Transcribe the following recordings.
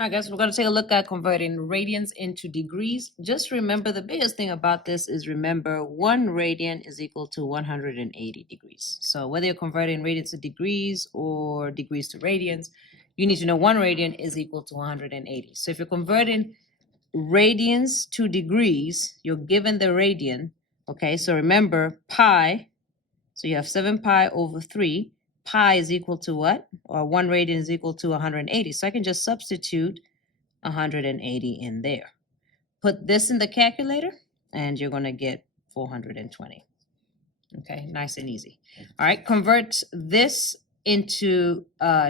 All right, guys, we're going to take a look at converting radians into degrees. Just remember, the biggest thing about this is remember 1 radian is equal to 180 degrees. So whether you're converting radians to degrees or degrees to radians, you need to know 1 radian is equal to 180. So if you're converting radians to degrees, you're given the radian. Okay, so remember pi. So you have 7 pi over 3. Pi is equal to what? Or 1 radian is equal to 180. So I can just substitute 180 in there. Put this in the calculator, and you're going to get 420. Okay, nice and easy. All right, convert this into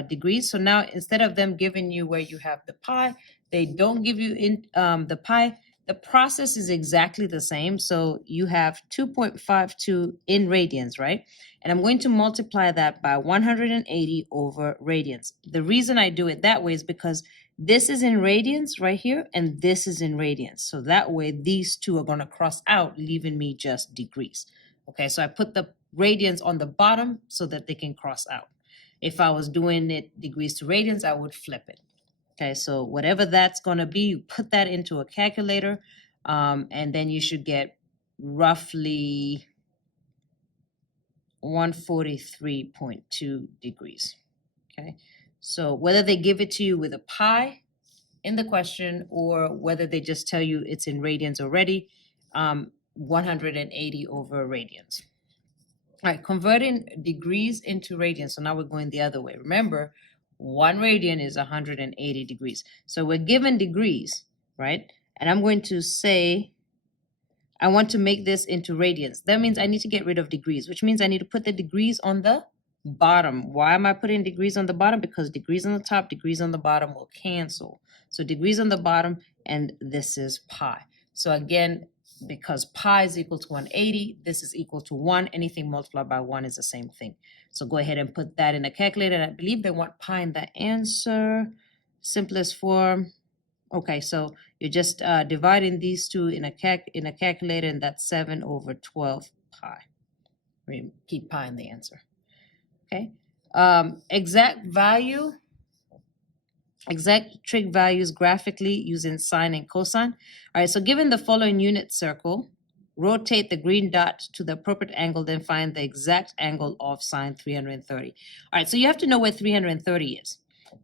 degrees. So now instead of them giving you where you have the pi, they don't give you in the pi. The process is exactly the same. So you have 2.52 in radians, right? And I'm going to multiply that by 180 over radians. The reason I do it that way is because this is in radians right here, and this is in radians. So that way these two are going to cross out, leaving me just degrees. Okay, so I put the radians on the bottom so that they can cross out. If I was doing it degrees to radians, I would flip it. Okay, so whatever that's going to be, you put that into a calculator, and then you should get roughly 143.2 degrees. Okay, so whether they give it to you with a pi in the question or whether they just tell you it's in radians already, 180 over radians. All right, converting degrees into radians. So now we're going the other way. Remember, 1 radian is 180 degrees. So we're given degrees, right? And I'm going to say, I want to make this into radians. That means I need to get rid of degrees, which means I need to put the degrees on the bottom. Why am I putting degrees on the bottom? Because degrees on the top, degrees on the bottom will cancel. So degrees on the bottom, and this is pi. So again, because pi is equal to 180, this is equal to 1. Anything multiplied by 1 is the same thing. So go ahead and put that in a calculator. And I believe they want pi in the answer. Simplest form. Okay, so you're just dividing these two in a calculator, and that's 7 over 12 pi. We keep pi in the answer. Okay. Exact trig values graphically using sine and cosine. All right, so given the following unit circle, rotate the green dot to the appropriate angle, then find the exact angle of sine 330. All right, so you have to know where 330 is,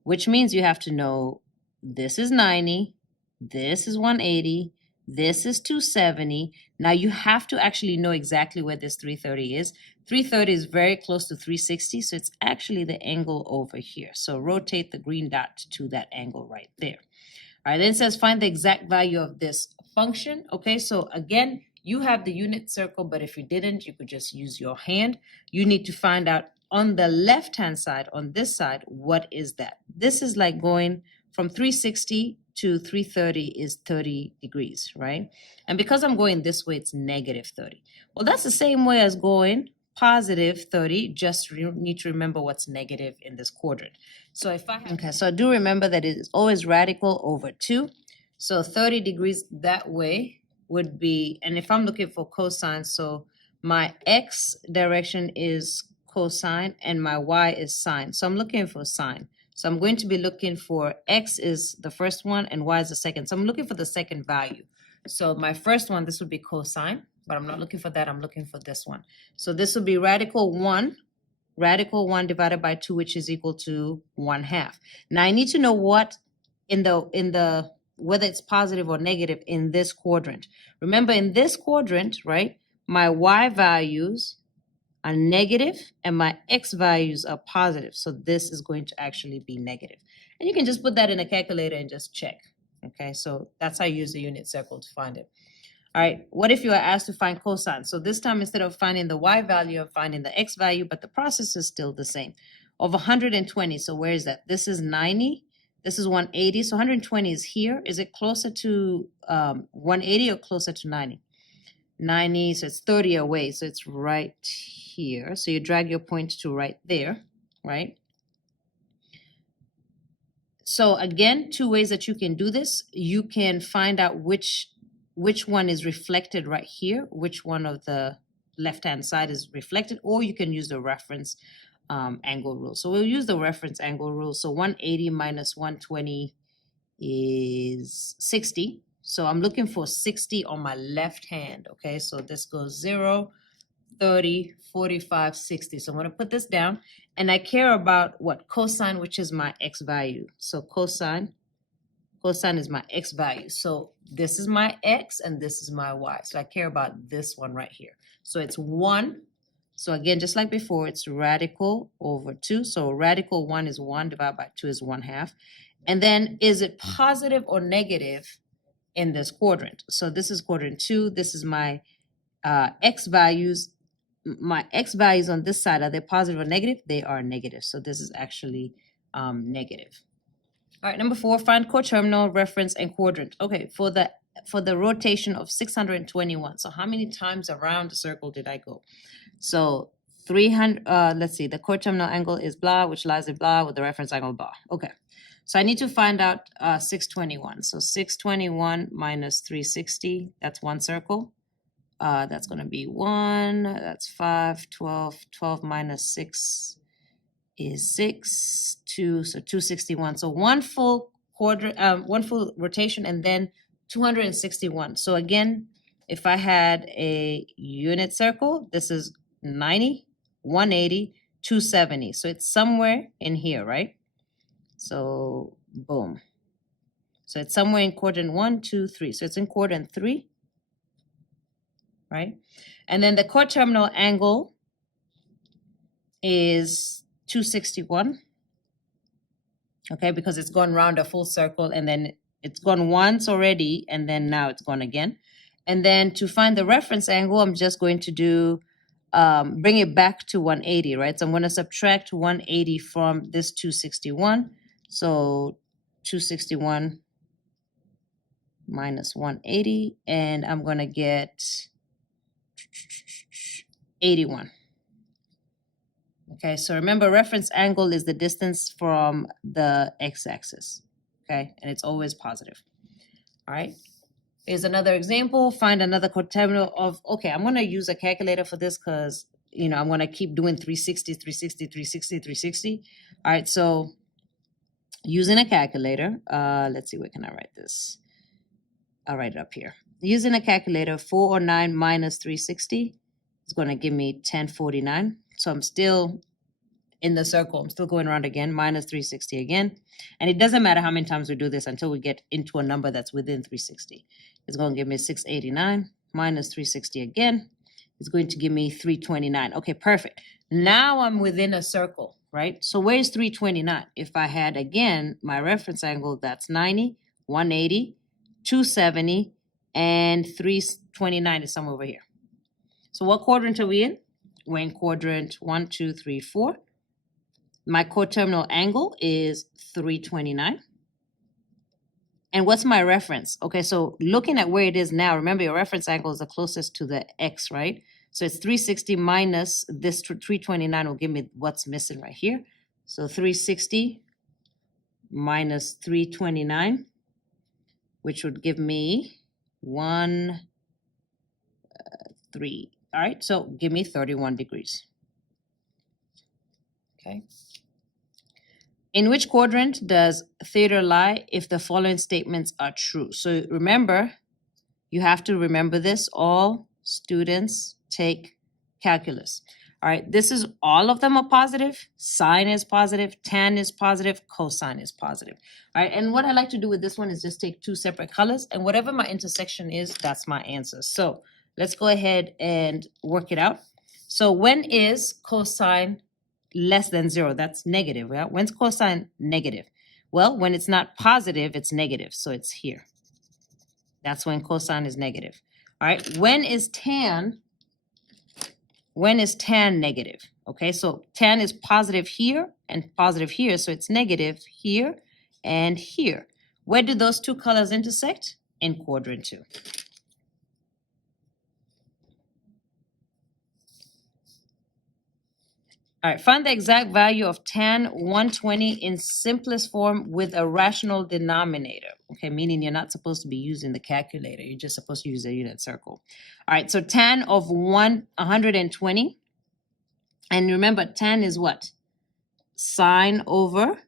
which means you have to know this is 90, this is 180, this is 270. Now you have to actually know exactly where this 330 is. 330 is very close to 360, so it's actually the angle over here. So rotate the green dot to that angle right there. All right, then it says find the exact value of this function. Okay, so again, you have the unit circle, but if you didn't, you could just use your hand. You need to find out on the left-hand side, on this side, what is that? This is like going from 360 to 330 is 30 degrees, right? And because I'm going this way, it's negative 30. Well, that's the same way as going positive 30. Just need to remember what's negative in this quadrant. So if I have, okay, so do remember that it is always radical over 2. So 30 degrees that way would be, and if I'm looking for cosine, so my x direction is cosine and my y is sine. So I'm looking for sine. So I'm going to be looking for x is the first one and y is the second. So I'm looking for the second value. So my first one, this would be cosine, but I'm not looking for that. I'm looking for this one. So this would be radical 1 divided by 2, which is equal to 1/2. Now I need to know what in the whether it's positive or negative in this quadrant. Remember, in this quadrant, right, my y values are negative and my x values are positive. So this is going to actually be negative. And you can just put that in a calculator and just check. Okay, so that's how you use the unit circle to find it. All right, what if you are asked to find cosine? So this time, instead of finding the y value, I'm finding the x value, but the process is still the same. Of 120, so where is that? This is 90, this is 180, so 120 is here. Is it closer to 180 or closer to 90? 90, so it's 30 away, so it's right here. So you drag your point to right there, right? So again, 2 ways that you can do this. You can find out which one is reflected right here, which one of the left-hand side is reflected, or you can use the reference angle rule. So we'll use the reference angle rule. So 180 minus 120 is 60. So I'm looking for 60 on my left hand, okay? So this goes 0, 30, 45, 60. So I'm going to put this down, and I care about what? Cosine, which is my x value. So cosine is my x value. So this is my x, and this is my y. So I care about this one right here. So it's 1. So again, just like before, it's radical over 2. So radical 1 is 1 divided by 2 is 1/2. And then is it positive or negative in this quadrant? So this is quadrant 2. This is my x values. My x values on this side, are they positive or negative? They are negative. So this is actually negative. All right, number 4, find coterminal, reference, and quadrant. Okay, for the rotation of 621. So how many times around the circle did I go? So 300, let's see, the coterminal angle is blah, which lies in blah, with the reference angle blah. Okay, so I need to find out 621. So 621 minus 360, that's one circle. That's going to be 1, that's 5, 12, 12 minus 6 is 6, 2, so 261. So one full rotation, and then 261. So again, if I had a unit circle, this is 90, 180, 270. So it's somewhere in here, right? So boom. So it's somewhere in quadrant 1, 2, 3. So it's in quadrant 3, right? And then the coterminal angle is 261. Okay, because it's gone round a full circle, and then it's gone once already, and then now it's gone again. And then to find the reference angle, I'm just going to do, bring it back to 180, right? So I'm going to subtract 180 from this 261. So 261 minus 180, and I'm going to get 81. Okay, so remember, reference angle is the distance from the x-axis, okay? And it's always positive. All right, here's another example. Find another coterminal of, okay, I'm going to use a calculator for this because, you know, I'm going to keep doing 360, 360, 360, 360. All right, so using a calculator, let's see, where can I write this? I'll write it up here. Using a calculator, 409 minus 360 is going to give me 1049. So I'm still in the circle. I'm still going around again, minus 360 again. And it doesn't matter how many times we do this until we get into a number that's within 360. It's going to give me 689 minus 360 again. It's going to give me 329. Okay, perfect. Now I'm within a circle, right? So where's 329? If I had, again, my reference angle, that's 90, 180, 270, and 329 is somewhere over here. So what quadrant are we in? We're in quadrant 1, 2, 3, 4. My coterminal angle is 329. And what's my reference? Okay, so looking at where it is now, remember your reference angle is the closest to the x, right? So it's 360 minus this 329 will give me what's missing right here. So 360 minus 329, which would give me 1, 3. All right, so give me 31 degrees. Okay. In which quadrant does theta lie if the following statements are true? So remember, you have to remember this. All students take calculus. All right, this is, all of them are positive. Sine is positive, tan is positive, cosine is positive. All right, and what I like to do with this one is just take 2 separate colors, and whatever my intersection is, that's my answer. So let's go ahead and work it out. So when is cosine less than 0? That's negative. Right? When's cosine negative? Well, when it's not positive, it's negative. So it's here. That's when cosine is negative. All right. When is tan negative? Okay, so tan is positive here and positive here. So it's negative here and here. Where do those 2 colors intersect? In quadrant 2. All right, find the exact value of tan 120 in simplest form with a rational denominator. Okay, meaning you're not supposed to be using the calculator. You're just supposed to use a unit circle. All right, so tan of 120. And remember, tan is what? Sine over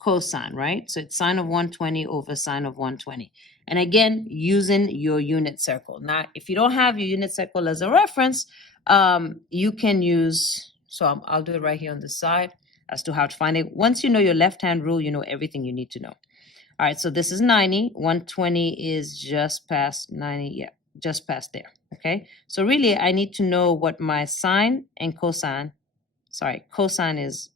cosine, right? So it's sine of 120 over sine of 120. And again, using your unit circle. Now, if you don't have your unit circle as a reference, you can use, so I'll do it right here on the side as to how to find it. Once you know your left-hand rule, you know everything you need to know. All right, so this is 90. 120 is just past 90. Yeah, just past there. Okay, so really I need to know what my sine and cosine, cosine is,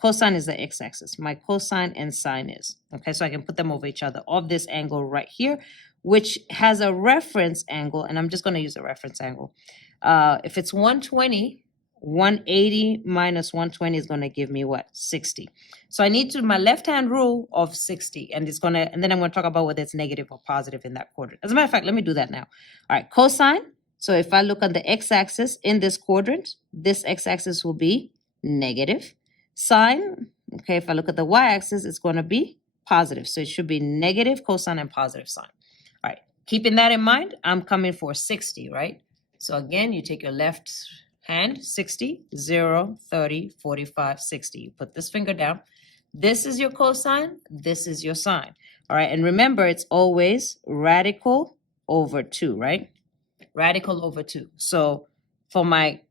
cosine is the x-axis. My cosine and sine is. Okay, so I can put them over each other of this angle right here, which has a reference angle, and I'm just going to use a reference angle. If it's 120, 180 minus 120 is going to give me what? 60. So I need to my left-hand rule of 60, and it's going to, and then I'm going to talk about whether it's negative or positive in that quadrant. As a matter of fact, let me do that now. All right, cosine. So if I look on the x-axis in this quadrant, this x-axis will be negative. Sine, okay, if I look at the y-axis, it's going to be positive. So it should be negative cosine and positive sine. All right, keeping that in mind, I'm coming for 60, right? So again, you take your left hand, 60, 0, 30, 45, 60. You put this finger down. This is your cosine. This is your sine. All right, and remember, it's always radical over 2, right? Radical over 2. So for my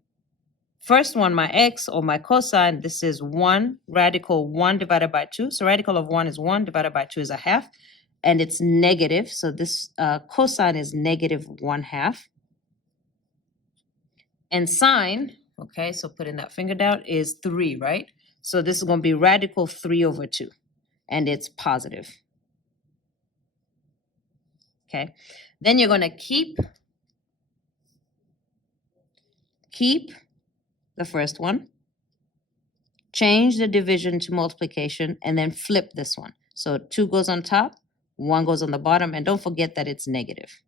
first one, my x or my cosine, this is 1, radical 1 divided by 2. So radical of 1 is 1 divided by 2 is a half. And it's negative. So this cosine is negative 1/2. And sine, okay, so putting that finger down, is 3, right? So this is going to be radical 3 over 2. And it's positive. Okay. Then you're going to keep the first one, change the division to multiplication, and then flip this one. So 2 goes on top, 1 goes on the bottom, and don't forget that it's negative.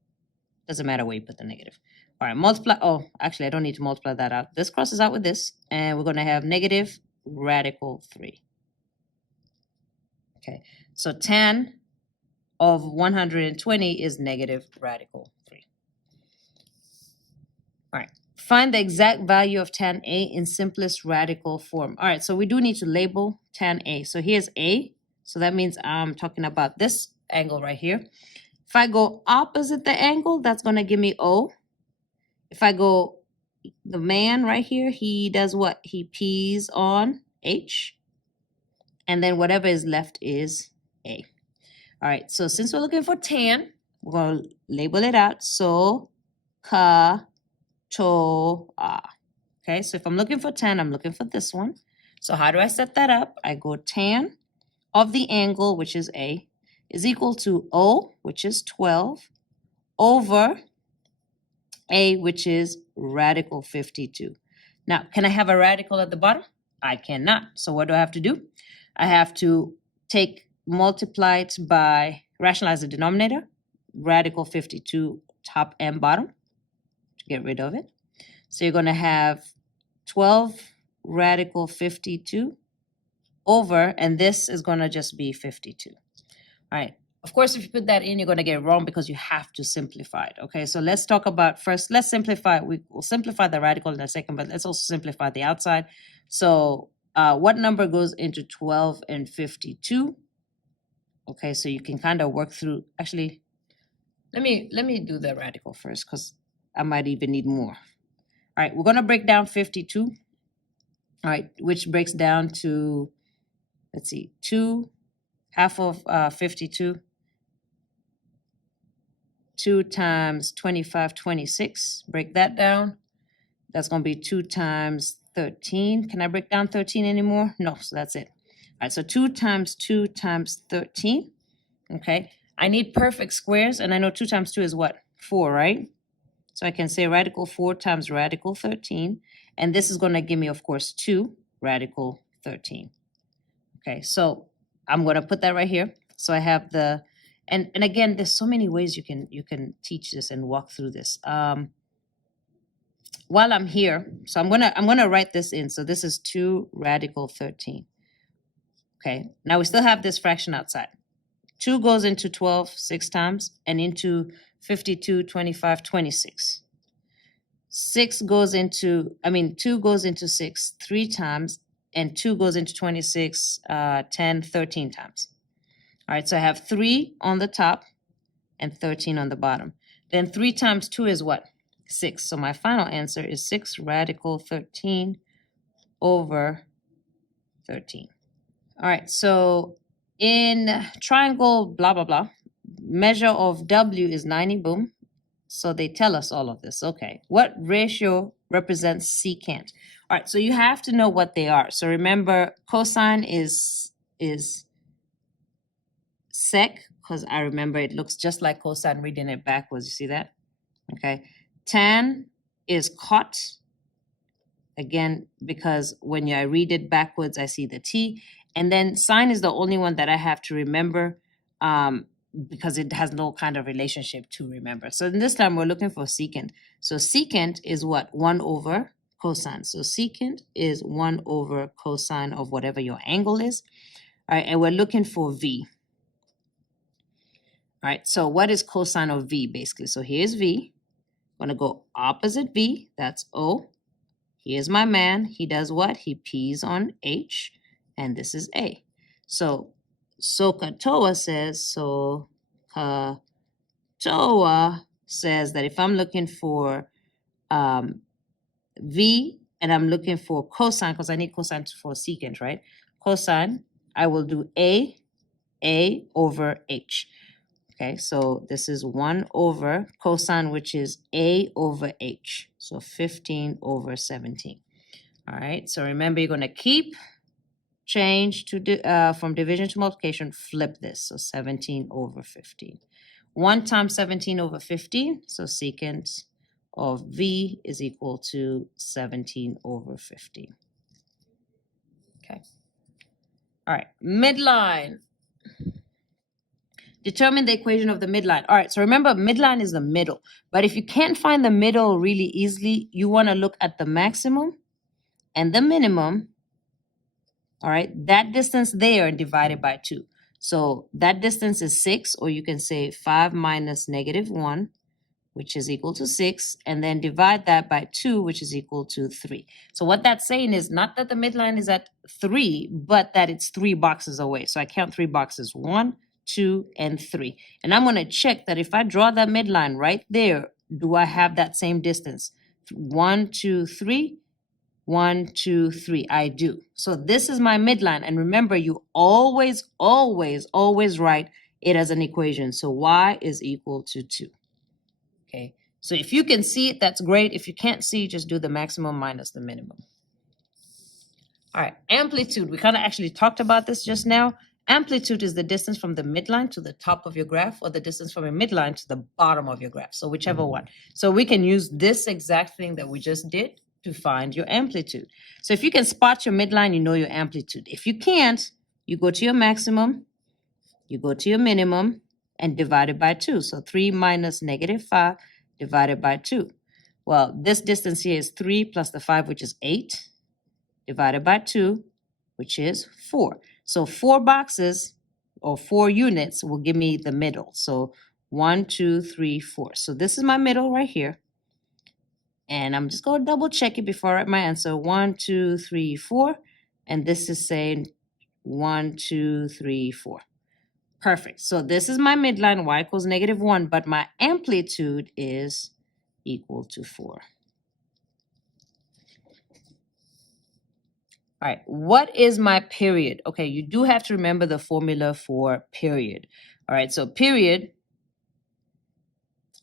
Doesn't matter where you put the negative. All right, multiply. Oh, actually, I don't need to multiply that out. This crosses out with this, and we're going to have negative radical 3. Okay, so tan of 120 is negative radical 3. All right, find the exact value of tan A in simplest radical form. All right, so we do need to label tan A. So here's A. So that means I'm talking about this angle right here. If I go opposite the angle, that's going to give me O. If I go, the man right here, he does what? He P's on H. And then whatever is left is A. All right, so since we're looking for tan, we're going to label it out. So, ka, to, a. Okay, so if I'm looking for tan, I'm looking for this one. So how do I set that up? I go tan of the angle, which is A, is equal to O, which is 12, over A, which is radical 52. Now, can I have a radical at the bottom? I cannot. So what do I have to do? I have to multiply it by, rationalize the denominator, radical 52 top and bottom to get rid of it. So you're going to have 12 radical 52 over, and this is going to just be 52. All right. Of course, if you put that in, you're going to get it wrong because you have to simplify it. Okay, so let's talk about first, let's simplify. We will simplify the radical in a second, but let's also simplify the outside. So what number goes into 12 and 52? Okay, so you can kind of work through, actually, let me do the radical first because I might even need more. All right, we're going to break down 52. All right, which breaks down to, let's see, 2, half of 52. 2 times 25, 26. Break that down. That's going to be 2 times 13. Can I break down 13 anymore? No, so that's it. All right, so 2 times 2 times 13. Okay, I need perfect squares, and I know 2 times 2 is what? 4, right? So I can say radical 4 times radical 13. And this is going to give me, of course, 2 radical 13. Okay, so I'm going to put that right here. So I have the, and again, there's so many ways you can teach this and walk through this. While I'm here, so I'm gonna write this in. So this is 2 radical 13. Okay, now we still have this fraction outside. 2 goes into 12 6 times, and into 52, 25, 26. 2 goes into 6 3 times. and 2 goes into 26, 10, 13 times. All right, so I have 3 on the top and 13 on the bottom. Then 3 times 2 is what? 6. So my final answer is 6 radical 13 over 13. All right, so in triangle blah, blah, blah, measure of W is 90, boom. So they tell us all of this. Okay, what ratio represents secant? All right, so you have to know what they are. So remember, cosine is sec, because I remember it looks just like cosine reading it backwards. You see that? Okay. Tan is cot. Again, because when I read it backwards, I see the T. And then sine is the only one that I have to remember because it has no kind of relationship to remember. So in this time, we're looking for secant. So secant is what? 1 over cosine. So secant is 1 over cosine of whatever your angle is. All right, and we're looking for V. All right, so what is cosine of V basically? So here's V. I'm going to go opposite V. That's O. Here's my man. He does what? He pees on H, and this is A. So SOHCAHTOA says that if I'm looking for V and I'm looking for cosine, because I need cosine for secant, right? Cosine, I will do A over H. Okay, so this is 1 over cosine, which is A over H. So 15 over 17. All right, so remember, you're going to keep, change to from division to multiplication, flip this. So 17 over 15. 1 times 17 over 15, so secant of V is equal to 17 over 15. Okay. All right, midline. Determine the equation of the midline. All right, so remember, midline is the middle. But if you can't find the middle really easily, you want to look at the maximum and the minimum. All right, that distance there divided by 2. So that distance is 6, or you can say 5 minus -1, which is equal to 6, and then divide that by 2, which is equal to 3. So what that's saying is not that the midline is at 3, but that it's 3 boxes away. So I count 3 boxes, 1, 2, and 3. And I'm going to check that if I draw that midline right there, do I have that same distance? 1, 2, 3, 1, 2, 3. I do. So this is my midline. And remember, you always, always, always write it as an equation. So y is equal to 2. Okay. So if you can see it, that's great. If you can't see, just do the maximum minus the minimum. All right. Amplitude. We kind of actually talked about this just now. Amplitude is the distance from the midline to the top of your graph, or the distance from a midline to the bottom of your graph. So whichever one. So we can use this exact thing that we just did to find your amplitude. So if you can spot your midline, you know your amplitude. If you can't, you go to your maximum, you go to your minimum, and divide it by 2. So 3 minus -5 divided by 2. Well, this distance here is 3 plus the 5, which is 8, divided by 2, which is 4. So 4 boxes or 4 units will give me the middle. So 1, 2, 3, 4. So this is my middle right here. And I'm just going to double check it before I write my answer. 1, 2, 3, 4. And this is saying 1, 2, 3, 4. Perfect. So this is my midline, y equals -1, but my amplitude is equal to 4. All right, what is my period? Okay, you do have to remember the formula for period. All right, so period,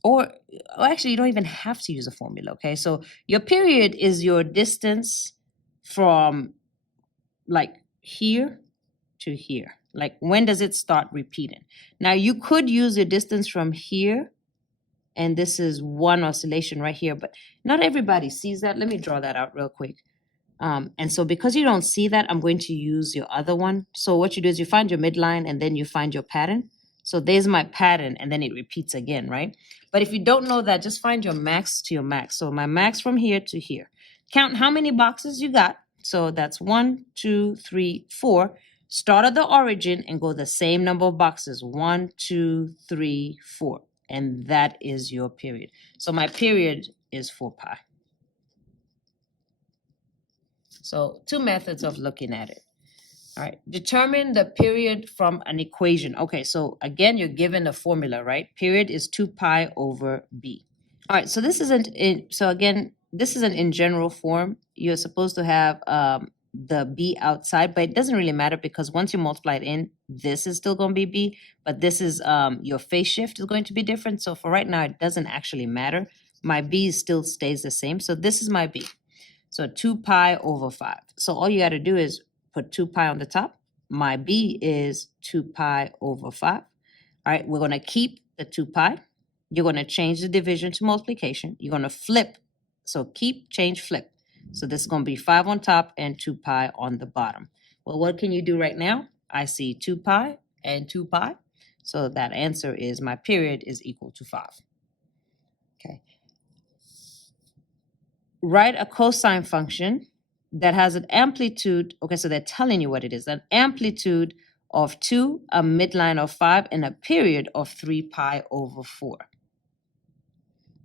or actually you don't even have to use a formula, okay? So your period is your distance from like here to here. Like when does it start repeating? Now you could use your distance from here, and this is one oscillation right here, but not everybody sees that. Let me draw that out real quick. And so because you don't see that, I'm going to use your other one. So what you do is you find your midline and then you find your pattern. So there's my pattern and then it repeats again, right? But if you don't know that, just find your max to your max. So my max from here to here. Count how many boxes you got. So that's 1, 2, 3, 4. Start at the origin and go the same number of boxes. 1, 2, 3, 4. And that is your period. So my period is 4 pi. So two methods of looking at it. All right, determine the period from an equation. Okay, so again, you're given a formula, right? Period is 2 pi over b. All right, so this isn't in, so again, this isn't in general form. You're supposed to have the b outside, but it doesn't really matter because once you multiply it in, this is still going to be b, but this is your phase shift is going to be different. So for right now, it doesn't actually matter. My b still stays the same. So this is my b. So 2 pi over 5. So all you got to do is put 2 pi on the top. My b is 2 pi over 5. All right, we're going to keep the 2 pi. You're going to change the division to multiplication. You're going to flip. So keep, change, flip. So this is going to be 5 on top and 2 pi on the bottom. Well, what can you do right now? I see 2 pi and 2 pi. So that answer is my period is equal to 5. Okay. Write a cosine function that has an amplitude. Okay, so they're telling you what it is. An amplitude of 2, a midline of 5, and a period of 3 pi over 4.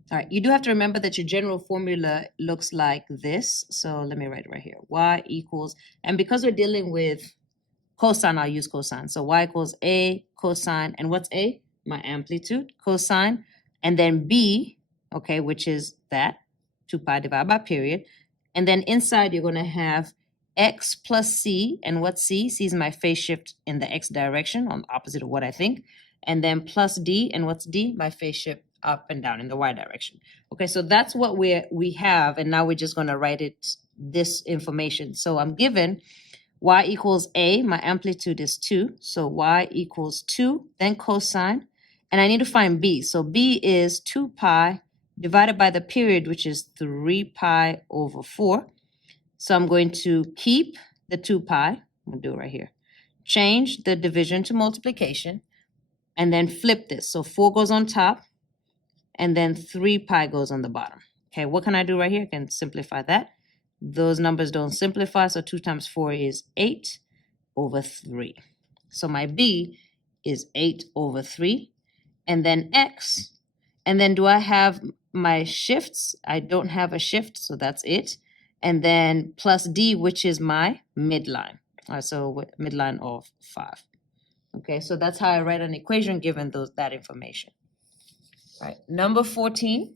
All right, you do have to remember that your general formula looks like this. So let me write it right here. Y equals, and because we're dealing with cosine, I'll use cosine. So y equals a cosine, and what's a? My amplitude, cosine, and then b, okay, which is that, 2 pi divided by period. And then inside you're going to have x plus c, and what's c? C is my phase shift in the x direction, on the opposite of what I think. And then plus d, and what's d? My phase shift up and down in the y direction. Okay, so that's what we have, and now we're just going to write it, this information. So I'm given y equals a, my amplitude is 2, so y equals 2, then cosine, and I need to find b. So b is 2 pi divided by the period, which is 3 pi over 4. So I'm going to keep the 2 pi, I'm going to do it right here, change the division to multiplication, and then flip this. So 4 goes on top, and then 3 pi goes on the bottom. Okay, what can I do right here? I can simplify that. Those numbers don't simplify, so 2 times 4 is 8 over 3. So my b is 8 over 3, and then x, and then do I have my shifts? I don't have a shift, so that's it. And then plus d, which is my midline. All right, so midline of 5. Okay, so that's how I write an equation given that information. All right, number 14.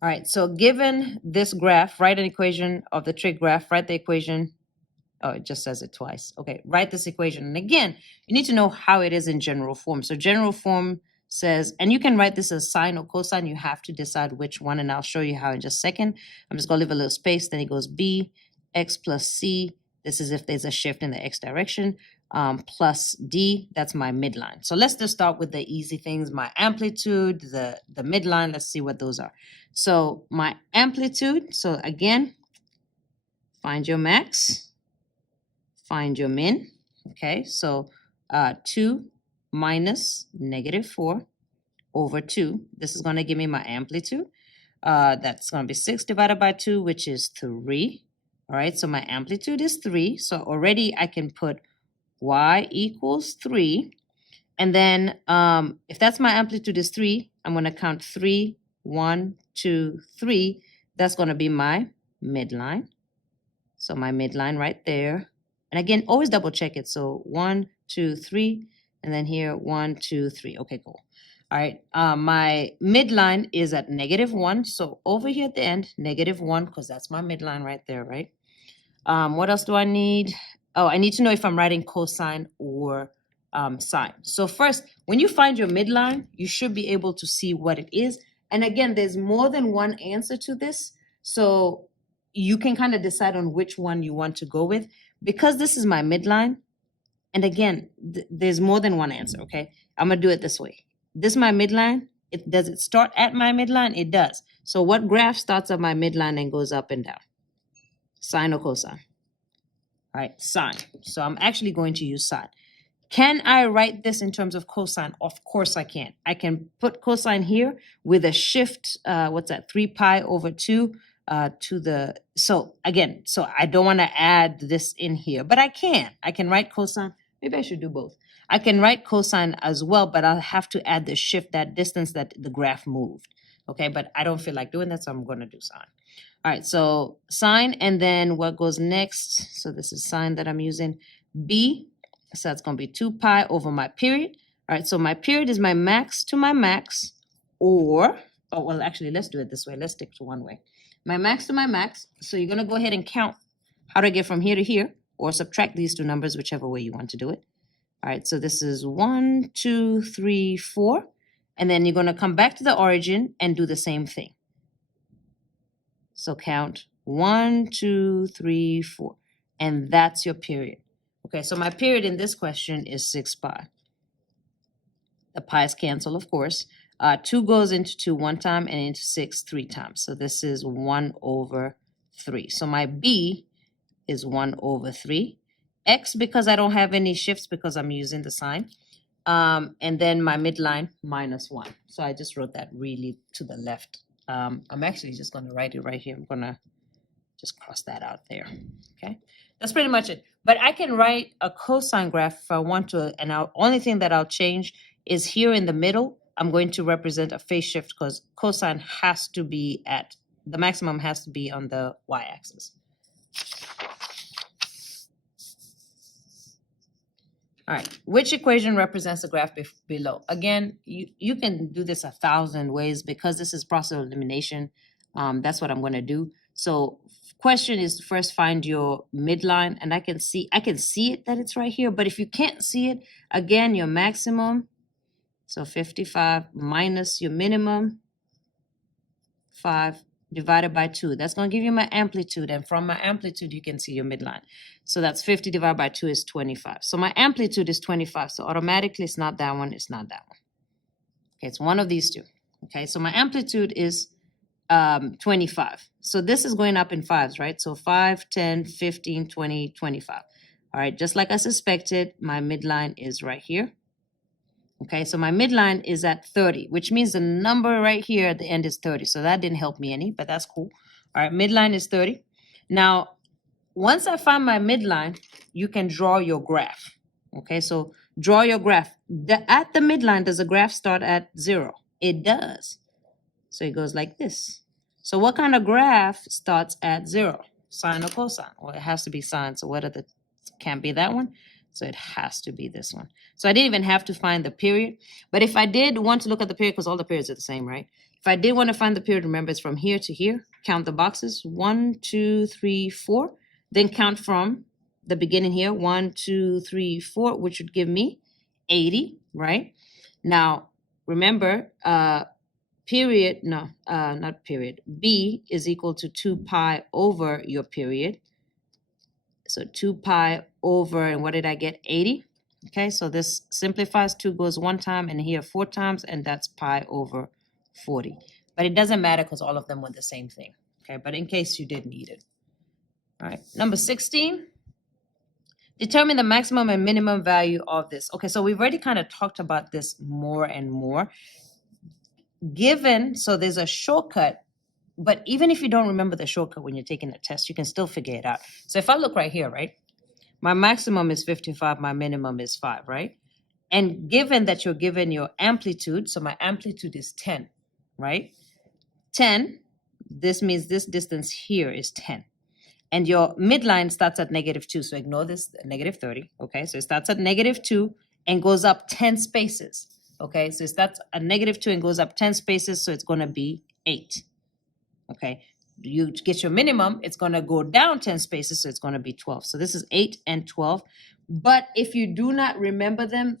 All right, so given this graph, write an equation of the trig graph, write the equation. Oh, it just says it twice. Okay, write this equation. And again, you need to know how it is in general form. So general form says, and you can write this as sine or cosine. You have to decide which one, and I'll show you how in just a second. I'm just going to leave a little space. Then it goes b, x plus c. This is if there's a shift in the x direction. Plus d, that's my midline. So let's just start with the easy things. My amplitude, the midline, let's see what those are. So my amplitude, so again, find your max, find your min. Okay, so 2 minus -4 over 2. This is going to give me my amplitude. That's going to be 6 divided by 2, which is 3. All right, so my amplitude is 3. So already I can put y equals 3. And then if that's my amplitude is 3, I'm going to count 3, 1, 2, 3. That's going to be my midline. So my midline right there. And again, always double check it. So 1, 2, 3, and then here 1, 2, 3. Okay, cool. All right, my midline is at -1. So over here at the end, -1, because that's my midline right there, right? What else do I need? Oh, I need to know if I'm writing cosine or sine. So first, when you find your midline, you should be able to see what it is. And again, there's more than one answer to this. So you can kind of decide on which one you want to go with. Because this is my midline, and again, there's more than one answer, okay? I'm going to do it this way. This is my midline. Does it start at my midline? It does. So what graph starts at my midline and goes up and down? Sine or cosine? All right, sine. So I'm actually going to use sine. Can I write this in terms of cosine? Of course I can. I can put cosine here with a shift, what's that, 3 pi over 2 to the, so again, so I don't want to add this in here, but I can. I can write cosine. Maybe I should do both. I can write cosine as well, but I'll have to add the shift, that distance that the graph moved. Okay, but I don't feel like doing that, so I'm going to do sine. All right, so sine, and then what goes next? So this is sine that I'm using. B, so that's going to be 2 pi over my period. All right, so my period is my max to my max, or, oh, well, actually, let's do it this way. Let's stick to one way. My max to my max, so you're going to go ahead and count how to get from here to here, or subtract these two numbers, whichever way you want to do it. All right, so this is 1, 2, 3, 4, and then you're going to come back to the origin and do the same thing. So count 1, 2, 3, 4, and that's your period. Okay, so my period in this question is 6 pi. The pi's cancel, of course. 2 goes into 2 one time and into 6 3 times. So this is 1 over 3. So my B is 1 over 3. X, because I don't have any shifts because I'm using the sign. And then my midline, minus 1. So I just wrote that really to the left. I'm actually just going to write it right here. I'm going to just cross that out there. Okay, that's pretty much it. But I can write a cosine graph if I want to. And the only thing that I'll change is here in the middle, I'm going to represent a phase shift because cosine has to be at, the maximum has to be on the y-axis. All right, which equation represents the graph below? Again, you can do this 1,000 ways because this is process of elimination. That's what I'm going to do. So question is to first find your midline, and I can see it that it's right here, but if you can't see it, again, your maximum, so 55 minus your minimum, 5 divided by 2. That's going to give you my amplitude, and from my amplitude, you can see your midline. So that's 50 divided by 2 is 25. So my amplitude is 25, so automatically it's not that one, it's not that one. Okay, it's one of these two. Okay, so my amplitude is 25. So this is going up in fives, right? So 5, 10, 15, 20, 25. All right, just like I suspected, my midline is right here. Okay, so my midline is at 30, which means the number right here at the end is 30. So that didn't help me any, but that's cool. All right, midline is 30. Now, once I find my midline, you can draw your graph. Okay, so draw your graph. At the midline, does the graph start at 0? It does. So it goes like this. So what kind of graph starts at 0? Sine or cosine? Well, it has to be sine. So what are the, can't be that one. So it has to be this one. So I didn't even have to find the period. But if I did want to look at the period, because all the periods are the same, right? If I did want to find the period, remember it's from here to here. Count the boxes, 1, 2, 3, 4. Then count from the beginning here, 1, 2, 3, 4, which would give me 80, right? Now, remember, period, no, not period. B is equal to 2 pi over your period. So 2 pi over, and what did I get? 80. Okay, so this simplifies. 2 goes one time and here 4 times, and that's pi over 40. But it doesn't matter because all of them were the same thing. Okay, but in case you did need it. All right, number 16. Determine the maximum and minimum value of this. Okay, so we've already kind of talked about this more and more. Given, so there's a shortcut. But even if you don't remember the shortcut when you're taking the test, you can still figure it out. So if I look right here, right, my maximum is 55, my minimum is 5, right? And given that you're given your amplitude, so my amplitude is 10, right? 10, this means this distance here is 10. And your midline starts at -2, so ignore this, -30, okay? So it starts at -2 and goes up 10 spaces, okay? So it starts at -2 and goes up 10 spaces, so it's going to be 8. Okay, you get your minimum, it's going to go down 10 spaces, so it's going to be 12. So this is 8 and 12. But if you do not remember them,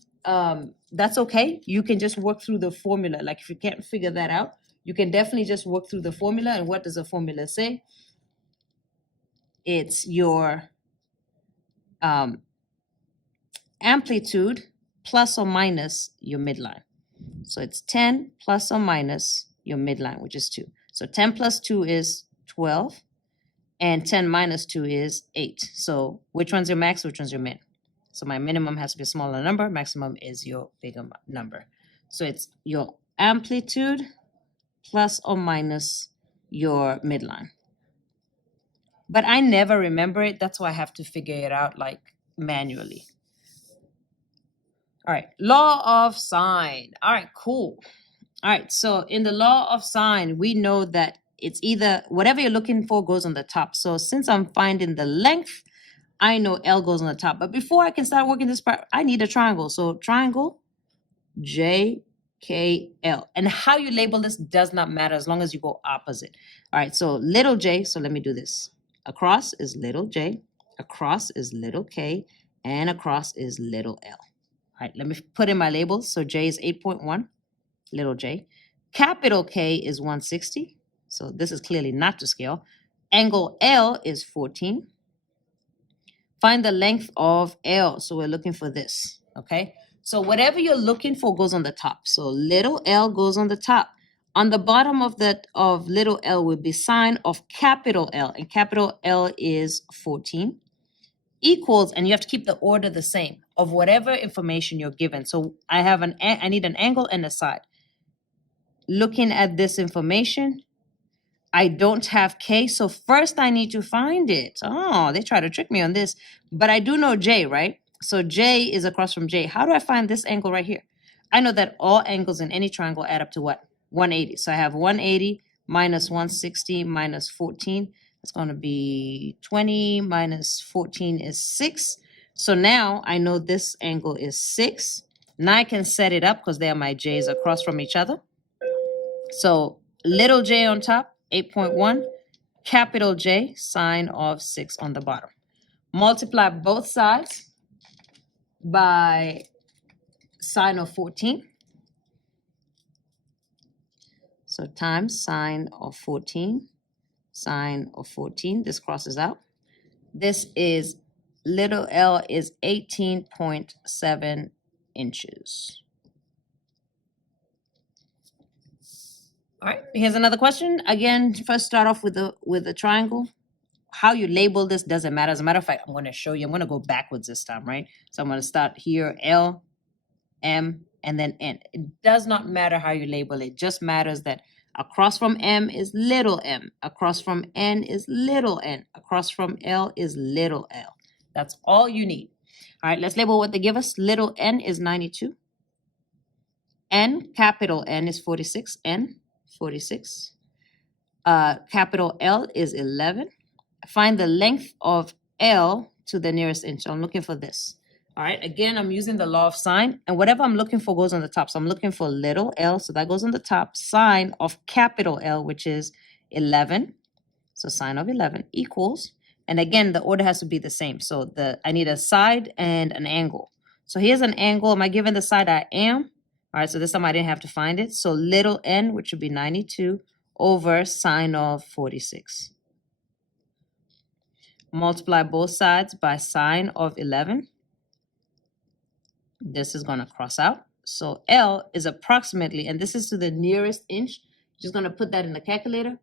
that's okay. You can just work through the formula. Like if you can't figure that out, you can definitely just work through the formula. And what does the formula say? It's your amplitude plus or minus your midline. So it's 10 plus or minus your midline, which is 2. So 10 plus 2 is 12, and 10 minus 2 is 8. So which one's your max, which one's your min? So my minimum has to be a smaller number, maximum is your bigger number. So it's your amplitude plus or minus your midline. But I never remember it, that's why I have to figure it out like manually. All right, law of sine. All right, cool. All right, so in the law of sine, we know that it's either whatever you're looking for goes on the top. So since I'm finding the length, I know L goes on the top. But before I can start working this part, I need a triangle. So triangle JKL. And how you label this does not matter as long as you go opposite. All right, so little j, so let me do this. Across is little j, across is little k, and across is little l. All right, let me put in my labels. So j is 8.1, little j. Capital K is 160. So this is clearly not to scale. Angle L is 14. Find the length of L. So we're looking for this, okay? So whatever you're looking for goes on the top. So little l goes on the top. On the bottom of little l will be sine of capital L, and capital L is 14. Equals, and you have to keep the order the same of whatever information you're given. So I need an angle and a side. Looking at this information, I don't have K, so first I need to find it. Oh, they try to trick me on this. But I do know J, right? So J is across from J. How do I find this angle right here? I know that all angles in any triangle add up to what? 180. So I have 180 minus 160 minus 14. That's going to be 20 minus 14 is 6. So now I know this angle is 6. Now I can set it up because they are my J's across from each other. So little j on top, 8.1, capital J, sine of 6 on the bottom. Multiply both sides by sine of 14. So times sine of 14, sine of 14. This crosses out. This is little l is 18.7 inches. All right, here's another question. Again, first start off with the triangle. How you label this doesn't matter. As a matter of fact, I'm going to show you. I'm going to go backwards this time, right? So I'm going to start here, L, M, and then N. It does not matter how you label it. It just matters that across from M is little m. Across from N is little n. Across from L is little l. That's all you need. All right, let's label what they give us. Little n is 92. N, capital N is 46. N, 46. Capital L is 11. Find the length of L to the nearest inch. So I'm looking for this. All right, again, I'm using the law of sine, and whatever I'm looking for goes on the top. So I'm looking for little l, so that goes on the top. Sine of capital L, which is 11. So sine of 11 equals, and again, the order has to be the same. So I need a side and an angle. So here's an angle. Am I given the side? I am. All right, so this time I didn't have to find it. So little n, which would be 92, over sine of 46. Multiply both sides by sine of 11. This is going to cross out. So L is approximately, and this is to the nearest inch. Just going to put that in the calculator.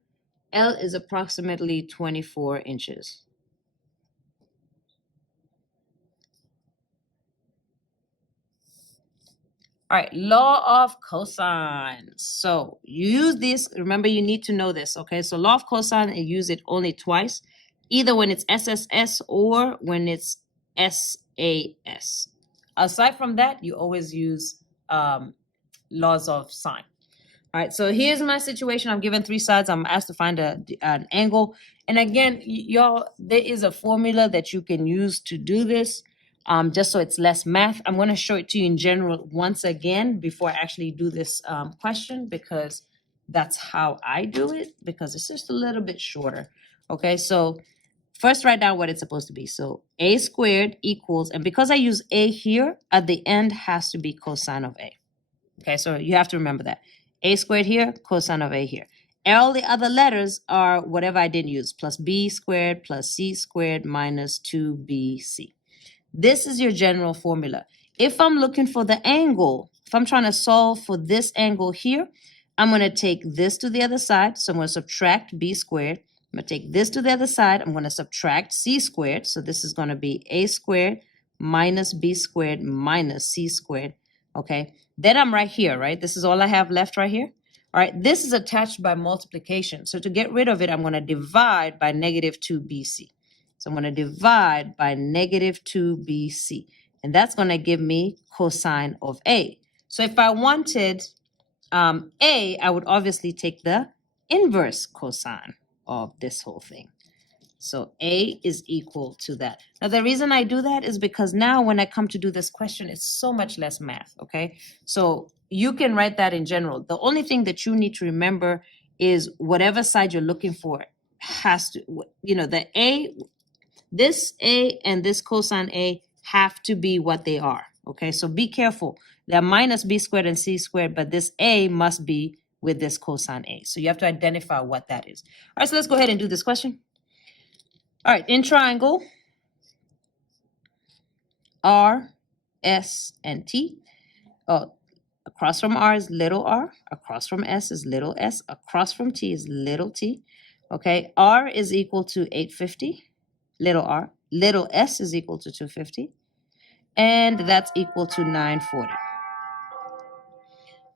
L is approximately 24 inches. All right, law of cosine. So you use this. Remember, you need to know this, okay? So law of cosine, you use it only twice, either when it's SSS or when it's SAS. Aside from that, you always use laws of sine. All right, so here's my situation. I'm given 3 sides. I'm asked to find an angle. And again, y'all, there is a formula that you can use to do this. Just so it's less math. I'm going to show it to you in general once again before I actually do this question, because that's how I do it, because it's just a little bit shorter. Okay, so first write down what it's supposed to be. So a squared equals, and because I use a here, at the end has to be cosine of a. Okay, so you have to remember that. A squared here, cosine of a here. All the other letters are whatever I didn't use, plus b squared plus c squared minus 2bc. This is your general formula. If I'm looking for the angle, if I'm trying to solve for this angle here, I'm going to take this to the other side. So I'm going to subtract b squared. I'm going to take this to the other side. I'm going to subtract c squared. So this is going to be a squared minus b squared minus c squared. Okay. Then I'm right here, right? This is all I have left right here. All right. This is attached by multiplication. So to get rid of it, I'm going to divide by negative 2bc. So I'm going to divide by negative 2bc. And that's going to give me cosine of a. So if I wanted a, I would obviously take the inverse cosine of this whole thing. So A is equal to that. Now, the reason I do that is because now when I come to do this question, it's so much less math, okay? So you can write that in general. The only thing that you need to remember is whatever side you're looking for has to, the A, this A and this cosine A have to be what they are, okay? So be careful. They're minus B squared and C squared, but this A must be with this cosine A. So you have to identify what that is. All right, so let's go ahead and do this question. All right, in triangle, R, S, and T. Oh, across from R is little r, across from S is little s, across from T is little t. Okay, R is equal to 850, little r. Little s is equal to 250, and that's equal to 940.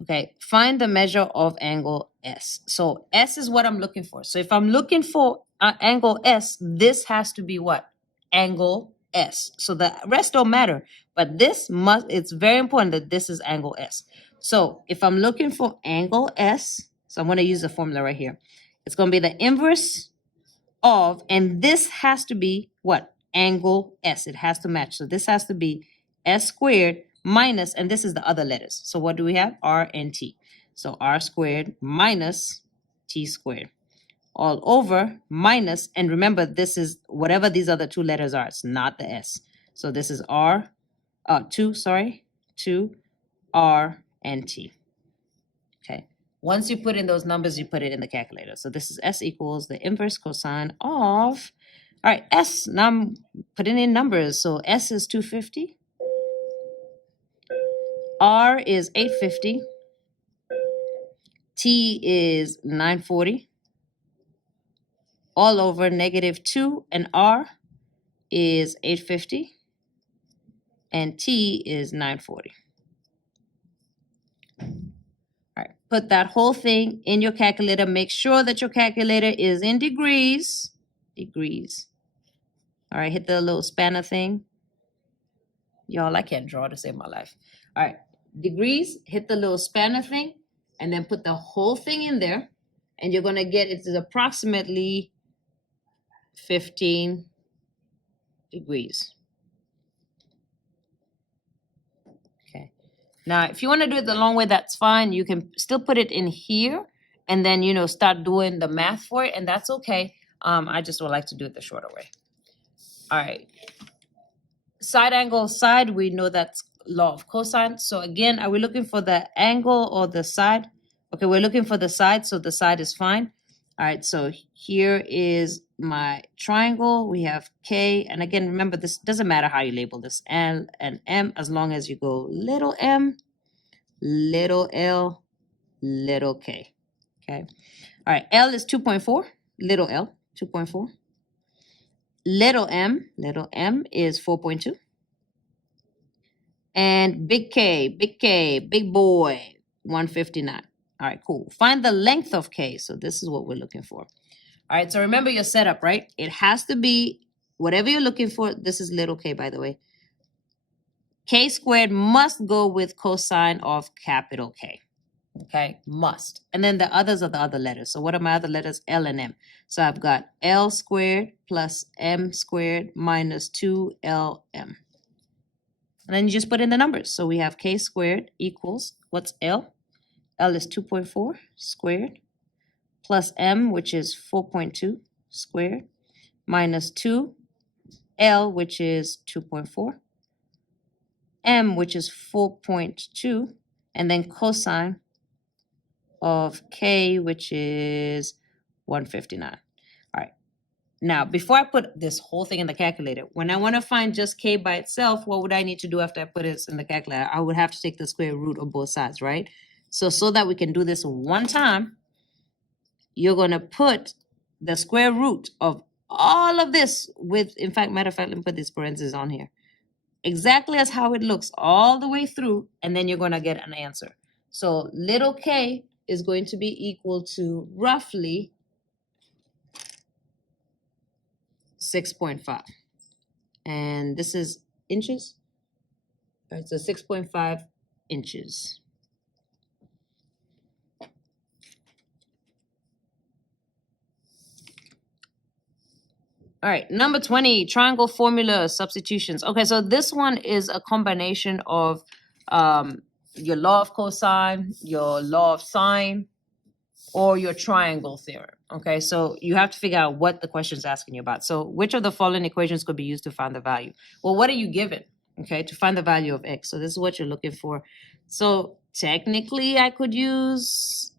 Okay, find the measure of angle S. So S is what I'm looking for. So if I'm looking for angle S, this has to be what? Angle S. So the rest don't matter, but it's very important that this is angle S. So if I'm looking for angle S, so I'm going to use the formula right here. It's going to be the inverse of, and this has to be what? Angle S. It has to match. So this has to be S squared minus, and this is the other letters. So what do we have? R and T. So R squared minus T squared. All over minus, and remember this is whatever these other two letters are. It's not the S. So this is 2 R and T. Okay. Once you put in those numbers, you put it in the calculator. So this is S equals the inverse cosine of, all right, S, now I'm putting in numbers. So S is 250. R is 850. T is 940. All over -2, and R is 850. And T is 940. All right, put that whole thing in your calculator. Make sure that your calculator is in degrees. Degrees. All right, hit the little spanner thing. Y'all, I can't draw to save my life. All right, degrees, hit the little spanner thing, and then put the whole thing in there. And you're going to get it is approximately 15 degrees. Okay. Now, if you want to do it the long way, that's fine. You can still put it in here and then, start doing the math for it, and that's okay. I just would like to do it the shorter way. All right. Side angle side, we know that's law of cosine. So again, are we looking for the angle or the side? Okay, we're looking for the side, so the side is fine. All right, so here is my triangle. We have K, and again, remember, this doesn't matter how you label this, L and M, as long as you go little m, little l, little k, okay? All right, L is 2.4, little l, 2.4. Little m is 4.2. And big K, big boy, 159. All right, cool. Find the length of K. So this is what we're looking for. All right, so remember your setup, right? It has to be whatever you're looking for. This is little k, by the way. K squared must go with cosine of capital K. Okay, must. And then the others are the other letters. So what are my other letters? L and M. So I've got L squared plus M squared minus 2LM. And then you just put in the numbers. So we have K squared equals, what's L? L is 2.4 squared plus M, which is 4.2 squared, minus 2L, which is 2.4, M, which is 4.2, and then cosine of K, which is 159. All right. Now, before I put this whole thing in the calculator, when I want to find just K by itself, what would I need to do after I put this in the calculator? I would have to take the square root of both sides, right? So that we can do this one time, you're going to put the square root of all of this with, in fact, matter of fact, let me put these parentheses on here. Exactly as how it looks all the way through, and then you're going to get an answer. So little k is going to be equal to roughly 6.5. And this is inches. All right, so 6.5 inches. All right, number 20, triangle formula substitutions. Okay, so this one is a combination of your law of cosine, your law of sine, or your triangle theorem. Okay, so you have to figure out what the question is asking you about. So which of the following equations could be used to find the value? Well, what are you given, okay, to find the value of x? So this is what you're looking for. So technically I could use,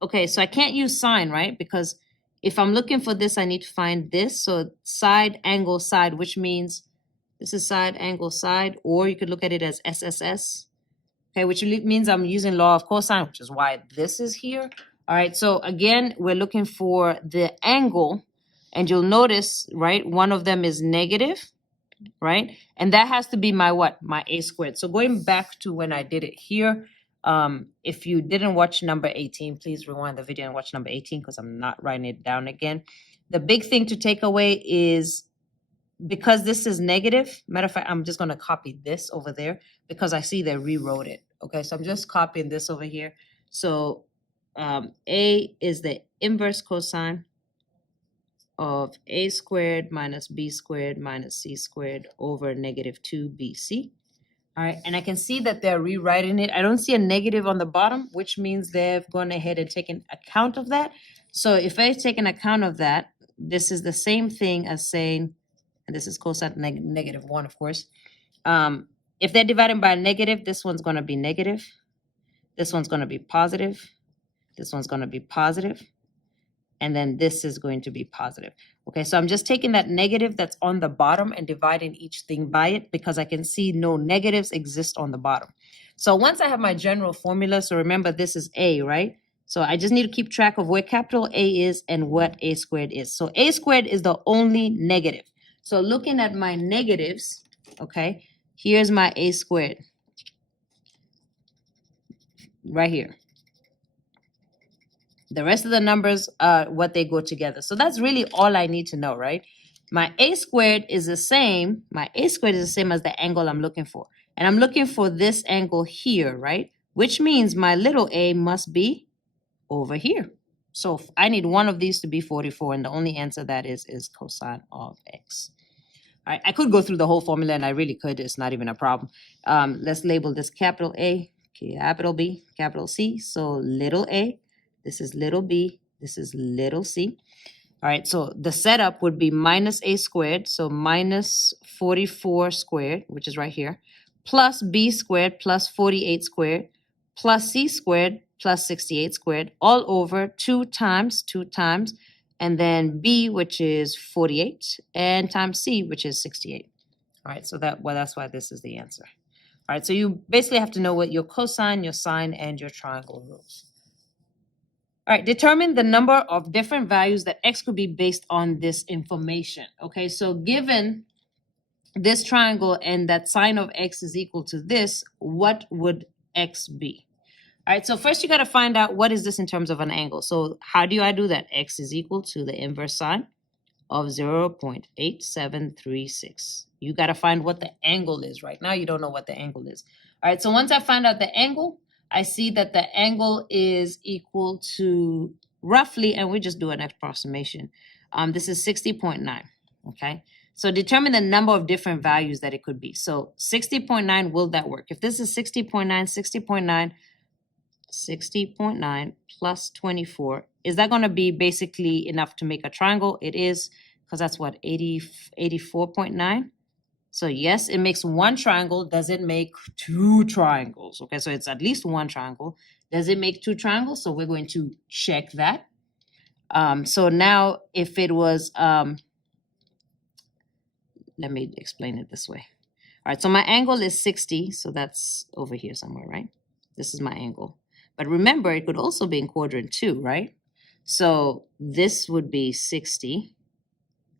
okay, so I can't use sine, right? Because if I'm looking for this, I need to find this. So side, angle, side, which means this is side, angle, side, or you could look at it as SSS. Okay, which means I'm using law of cosine, which is why this is here. All right, so again, we're looking for the angle, and you'll notice, right, one of them is negative, right? And that has to be my what? My a squared. So going back to when I did it here, if you didn't watch number 18, please rewind the video and watch number 18 because I'm not writing it down again. The big thing to take away is because this is negative, matter of fact, I'm just going to copy this over there because I see they rewrote it. Okay, so I'm just copying this over here. So a is the inverse cosine of a squared minus b squared minus c squared over negative 2bc. All right, and I can see that they're rewriting it. I don't see a negative on the bottom, which means they've gone ahead and taken account of that. So if I take an account of that, this is the same thing as saying, and this is cosine negative 1, of course. If they're dividing by a negative, this one's going to be negative. This one's going to be positive. This one's going to be positive. And then this is going to be positive. Okay, so I'm just taking that negative that's on the bottom and dividing each thing by it because I can see no negatives exist on the bottom. So once I have my general formula, so remember this is A, right? So I just need to keep track of where capital A is and what a squared is. So a squared is the only negative. So looking at my negatives, okay, here's my a squared right here. The rest of the numbers are what they go together. So that's really all I need to know, right? My a squared is the same. My a squared is the same as the angle I'm looking for. And I'm looking for this angle here, right? Which means my little a must be over here. So I need one of these to be 44. And the only answer that is cosine of x. All right, I could go through the whole formula, and I really could. It's not even a problem. Let's label this capital A, capital B, capital C. So little a. This is little b, this is little c. All right, so the setup would be minus a squared, so minus 44 squared, which is right here, plus b squared plus 48 squared, plus c squared plus 68 squared, all over 2 times, and then b, which is 48, and times c, which is 68. All right, so that's why this is the answer. All right, so you basically have to know what your cosine, your sine, and your triangle rules. All right, determine the number of different values that x could be based on this information. Okay, so given this triangle and that sine of x is equal to this, what would x be? All right, so first you got to find out what is this in terms of an angle. So how do I do that? X is equal to the inverse sine of 0.8736. You got to find what the angle is. Right now you don't know what the angle is. All right, so once I find out the angle, I see that the angle is equal to roughly, and we just do an approximation. This is 60.9, okay? So determine the number of different values that it could be. So 60.9, will that work? If this is 60.9 plus 24, is that gonna be basically enough to make a triangle? It is, because that's what, 84.9? So yes, it makes one triangle. Does it make 2 triangles? Okay, so it's at least one triangle. Does it make 2 triangles? So we're going to check that. So now if it was, let me explain it this way. All right, so my angle is 60. So that's over here somewhere, right? This is my angle. But remember, it could also be in quadrant 2, right? So this would be 60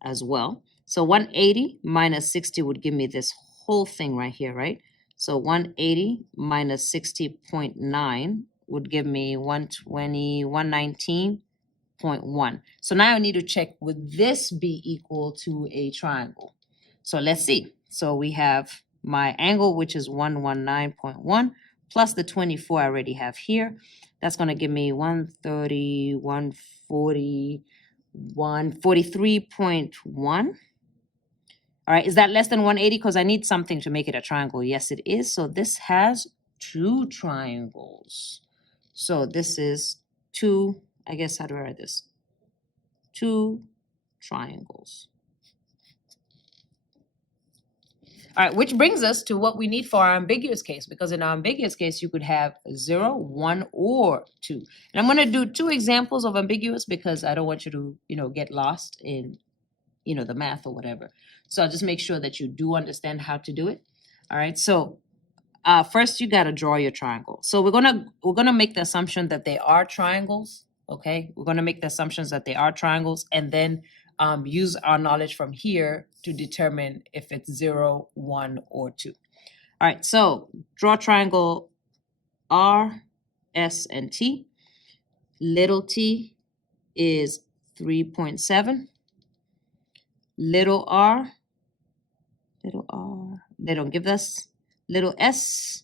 as well. So 180 minus 60 would give me this whole thing right here, right? So 180 minus 60.9 would give me 120, 119.1. So now I need to check, would this be equal to a triangle? So let's see. So we have my angle, which is 119.1, plus the 24 I already have here. That's going to give me 130, 140, 143.1. All right, is that less than 180? Because I need something to make it a triangle. Yes, it is. So this has two triangles. So this is two, I guess, how do I write this? Two triangles. All right, which brings us to what we need for our ambiguous case, because in our ambiguous case, you could have 0, 1, or 2. And I'm going to do two examples of ambiguous because I don't want you to, get lost in, the math or whatever. So I'll just make sure that you do understand how to do it. All right, so first you got to draw your triangle. So we're gonna make the assumption that they are triangles. Okay, we're gonna make the assumptions that they are triangles, and then use our knowledge from here to determine if it's 0, 1, or 2. All right, so draw triangle R, S, and T. Little t is 3.7. Little r, they don't give us. Little s,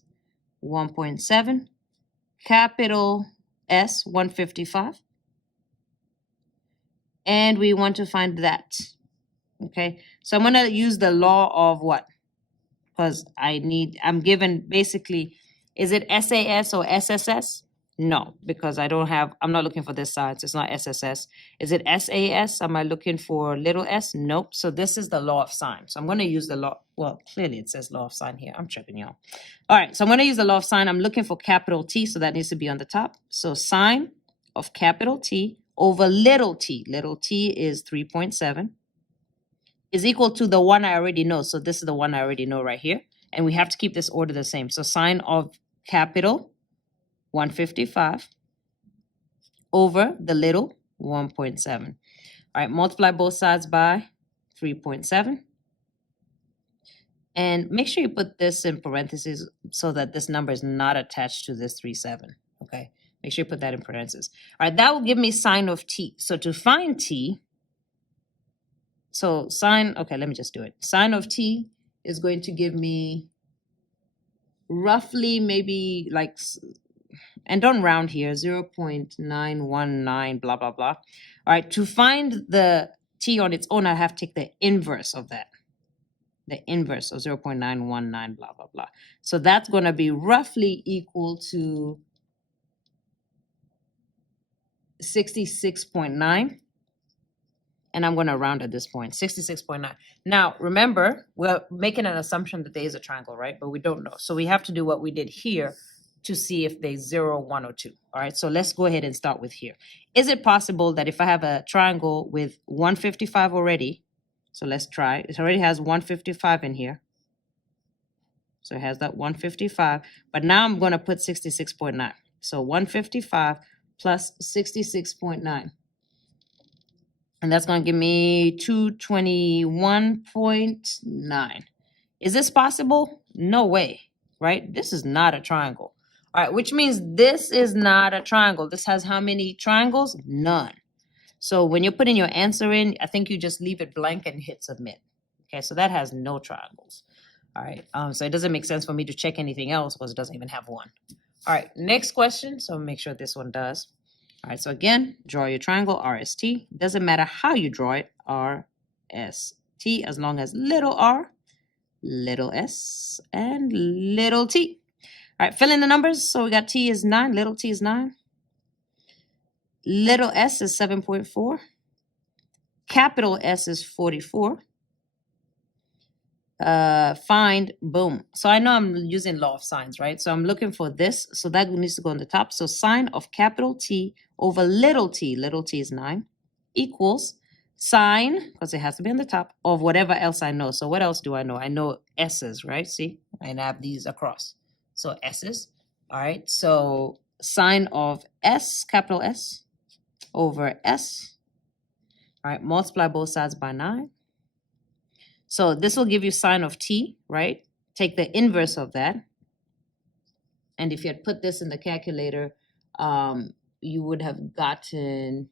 1.7. Capital S, 155. And we want to find that. Okay, so I'm going to use the law of what? Because I'm given basically, is it SAS or SSS? No, because I'm not looking for this side, so it's not SSS. Is it SAS? Am I looking for little s? Nope. So this is the law of sine. So I'm going to use the law. Well, clearly it says law of sine here. I'm tripping y'all. All right, so I'm going to use the law of sine. I'm looking for capital T, so that needs to be on the top. So sine of capital T over little t. Little t is 3.7. Is equal to the one I already know. So this is the one I already know right here. And we have to keep this order the same. So sine of capital 155 over the little 1.7. All right, multiply both sides by 3.7. And make sure you put this in parentheses so that this number is not attached to this 3.7. Okay, make sure you put that in parentheses. All right, that will give me sine of t. So to find t, okay, let me just do it. Sine of t is going to give me roughly maybe like, and don't round here, 0.919, blah, blah, blah. All right, to find the t on its own, I have to take the inverse of that. The inverse of 0.919, blah, blah, blah. So that's going to be roughly equal to 66.9. And I'm going to round at this point, 66.9. Now, remember, we're making an assumption that there is a triangle, right? But we don't know. So we have to do what we did here to see if there's 0, 1, or 2. All right, so let's go ahead and start with here. Is it possible that if I have a triangle with 155 already, so let's try. It already has 155 in here. So it has that 155. But now I'm going to put 66.9. So 155 plus 66.9. And that's going to give me 221.9. Is this possible? No way, right? This is not a triangle. All right, which means this is not a triangle. This has how many triangles? None. So when you're putting your answer in, I think you just leave it blank and hit submit. Okay, so that has no triangles. All right, so it doesn't make sense for me to check anything else because it doesn't even have one. All right, next question. So make sure this one does. All right, so again, draw your triangle, RST. Doesn't matter how you draw it, RST, as long as little r, little s, and little t. All right, fill in the numbers. So we got t is 9, little t is 9. Little s is 7.4. Capital S is 44. Find, boom. So I know I'm using law of sines, right? So I'm looking for this. So that needs to go on the top. So sine of capital T over little t is 9, equals sine, because it has to be on the top, of whatever else I know. So what else do I know? I know S's, right? See, and I have these across. So S's. All right. So sine of S, capital S, over S. All right. Multiply both sides by 9. So this will give you sine of t, right? Take the inverse of that. And if you had put this in the calculator, you would have gotten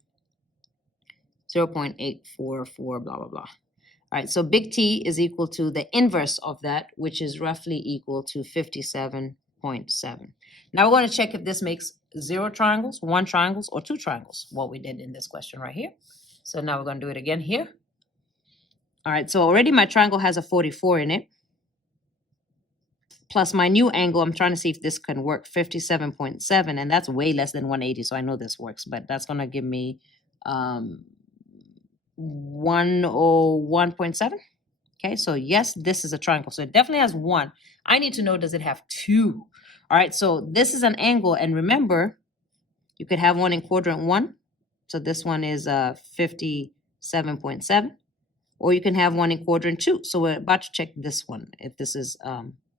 0.844, blah, blah, blah. All right, so big T is equal to the inverse of that, which is roughly equal to 57.7. Now we're going to check if this makes 0 triangles, 1 triangles, or 2 triangles, what we did in this question right here. So now we're going to do it again here. All right, so already my triangle has a 44 in it. Plus my new angle, I'm trying to see if this can work, 57.7, and that's way less than 180, so I know this works, but that's going to give me 101.7. Okay, so yes, this is a triangle. So it definitely has one. I need to know, does it have two? All right, so this is an angle, and remember, you could have one in quadrant 1. So this one is 57.7. Or you can have one in quadrant 2. So we're about to check this one, if this is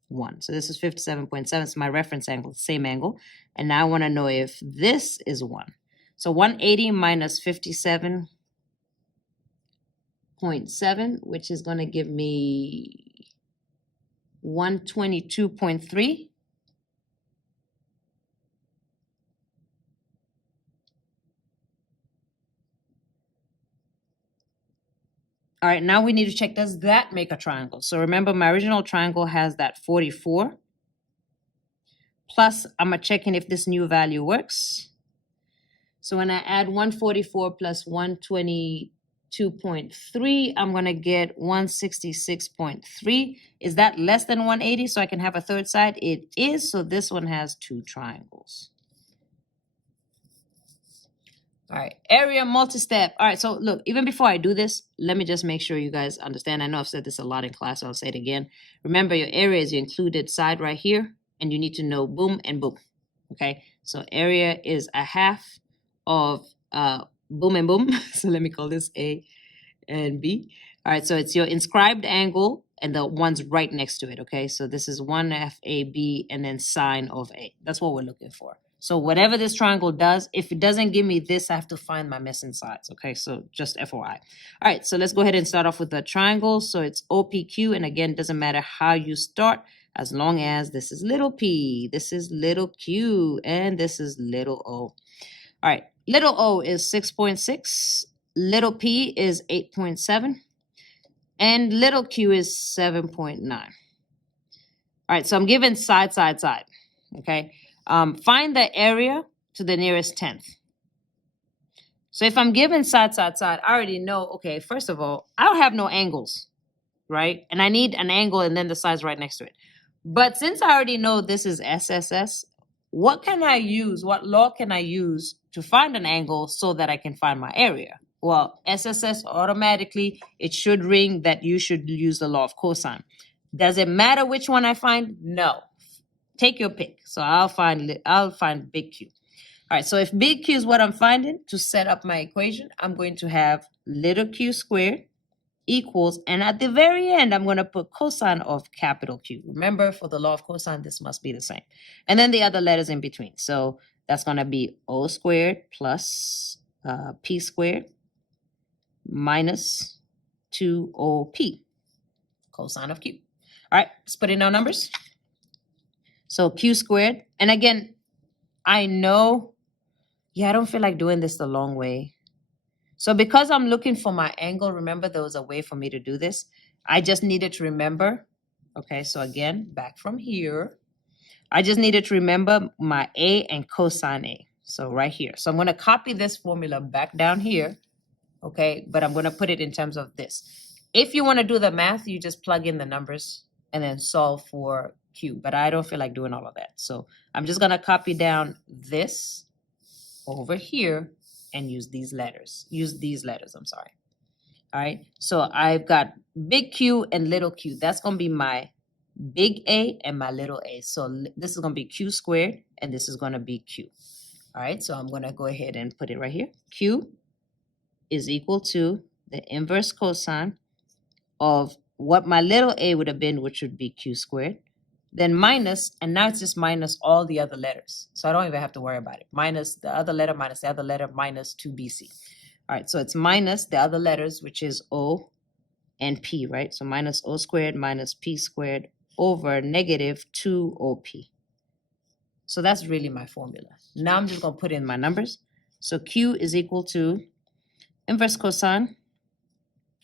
1. So this is 57.7. It's my reference angle, same angle. And now I want to know if this is 1. So 180 minus 57.7, which is going to give me 122.3. All right, now we need to check, does that make a triangle? So remember, my original triangle has that 44. Plus, I'm checking if this new value works. So when I add 144 plus 122.3, I'm going to get 166.3. Is that less than 180 so I can have a third side? It is, so this one has two triangles. All right, area multi-step. All right, so look, even before I do this, let me just make sure you guys understand. I know I've said this a lot in class, so I'll say it again. Remember, your area is your included side right here, and you need to know boom and boom, okay? So area is a half of boom and boom. So let me call this A and B. All right, so it's your inscribed angle and the ones right next to it, okay? So this is 1/2 AB and then sine of A. That's what we're looking for. So whatever this triangle does, if it doesn't give me this, I have to find my missing sides, okay? So just FYI. All right, so let's go ahead and start off with the triangle. So it's OPQ, and again, it doesn't matter how you start, as long as this is little p, this is little q, and this is little o. All right, little o is 6.6, little p is 8.7, and little q is 7.9. All right, so I'm given side, side, side, okay? Find the area to the nearest tenth. So if I'm given side, side, side, I already know, okay, first of all, I don't have no angles, right? And I need an angle and then the sides right next to it. But since I already know this is SSS, what can I use, what law can I use to find an angle so that I can find my area? Well, SSS automatically, it should ring that you should use the law of cosine. Does it matter which one I find? No. Take your pick. So I'll find big Q. All right, so if big Q is what I'm finding, to set up my equation, I'm going to have little q squared equals, and at the very end, I'm going to put cosine of capital Q. Remember, for the law of cosine, this must be the same. And then the other letters in between. So that's going to be O squared plus P squared minus 2OP, cosine of Q. All right, let's put in our numbers. So Q squared, and again, I know, I don't feel like doing this the long way. So because I'm looking for my angle, remember there was a way for me to do this. I just needed to remember, okay, so again, back from here, I just needed to remember my A and cosine A. So right here. So I'm going to copy this formula back down here, okay, but I'm going to put it in terms of this. If you want to do the math, you just plug in the numbers and then solve for Q, but I don't feel like doing all of that. So I'm just going to copy down this over here and use these letters. I'm sorry. All right, so I've got big Q and little q. That's going to be my big A and my little a. So this is going to be Q squared and this is going to be Q. All right, so I'm going to go ahead and put it right here. Q is equal to the inverse cosine of what my little a would have been, which would be Q squared. Then minus, and now it's just minus all the other letters. So I don't even have to worry about it. Minus the other letter, minus the other letter, minus 2BC. All right, so it's minus the other letters, which is O and P, right? So minus O squared minus P squared over negative 2OP. So that's really my formula. Now I'm just going to put in my numbers. So Q is equal to inverse cosine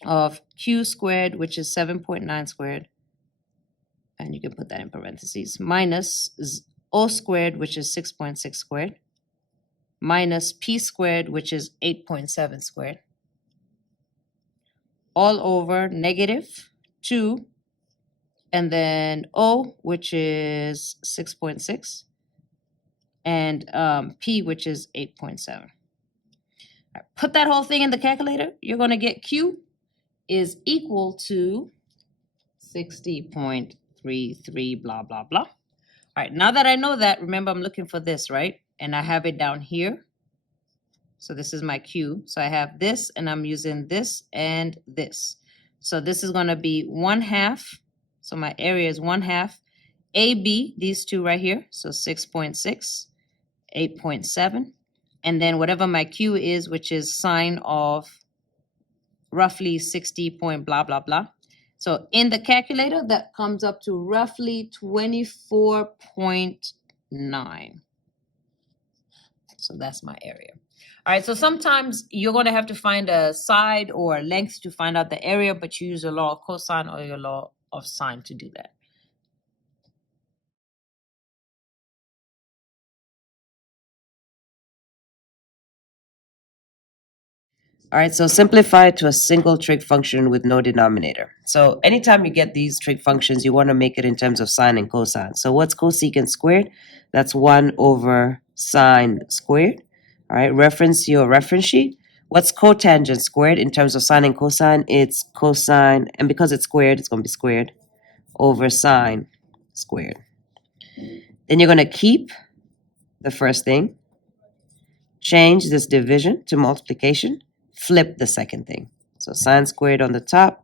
of Q squared, which is 7.9 squared. And you can put that in parentheses, minus O squared, which is 6.6 squared, minus P squared, which is 8.7 squared, all over negative 2, and then O, which is 6.6, and P, which is 8.7. Put that whole thing in the calculator. You're going to get Q is equal to 60.33, blah, blah, blah. All right, now that I know that, remember I'm looking for this, right? And I have it down here. So this is my Q. So I have this, and I'm using this and this. So this is going to be 1/2. So my area is 1/2. AB, these two right here. So 6.6, 8.7. And then whatever my Q is, which is sine of roughly 60 point blah, blah, blah. So in the calculator, that comes up to roughly 24.9. So that's my area. All right, so sometimes you're going to have to find a side or a length to find out the area, but you use the law of cosine or your law of sine to do that. All right, so simplify it to a single trig function with no denominator. So anytime you get these trig functions, you want to make it in terms of sine and cosine. So what's cosecant squared? That's 1 over sine squared. All right, reference your reference sheet. What's cotangent squared in terms of sine and cosine? It's cosine, and because it's squared, it's going to be squared over sine squared. Then you're going to keep the first thing, change this division to multiplication, flip the second thing. So sine squared on the top,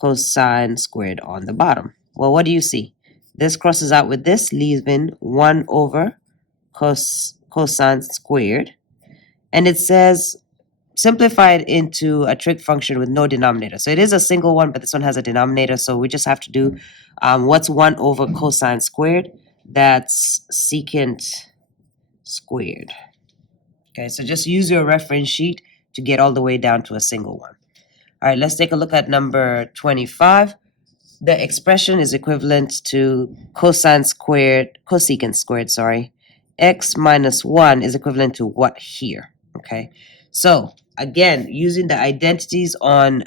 cosine squared on the bottom. Well, what do you see? This crosses out with this, leaving 1 over cosine squared. And it says simplify it into a trig function with no denominator. So it is a single one, but this one has a denominator. So we just have to do what's 1 over cosine squared? That's secant squared. Okay, so just use your reference sheet to get all the way down to a single one. All right, let's take a look at number 25. The expression is equivalent to cosecant squared, x minus 1 is equivalent to what here? Okay, so again, using the identities on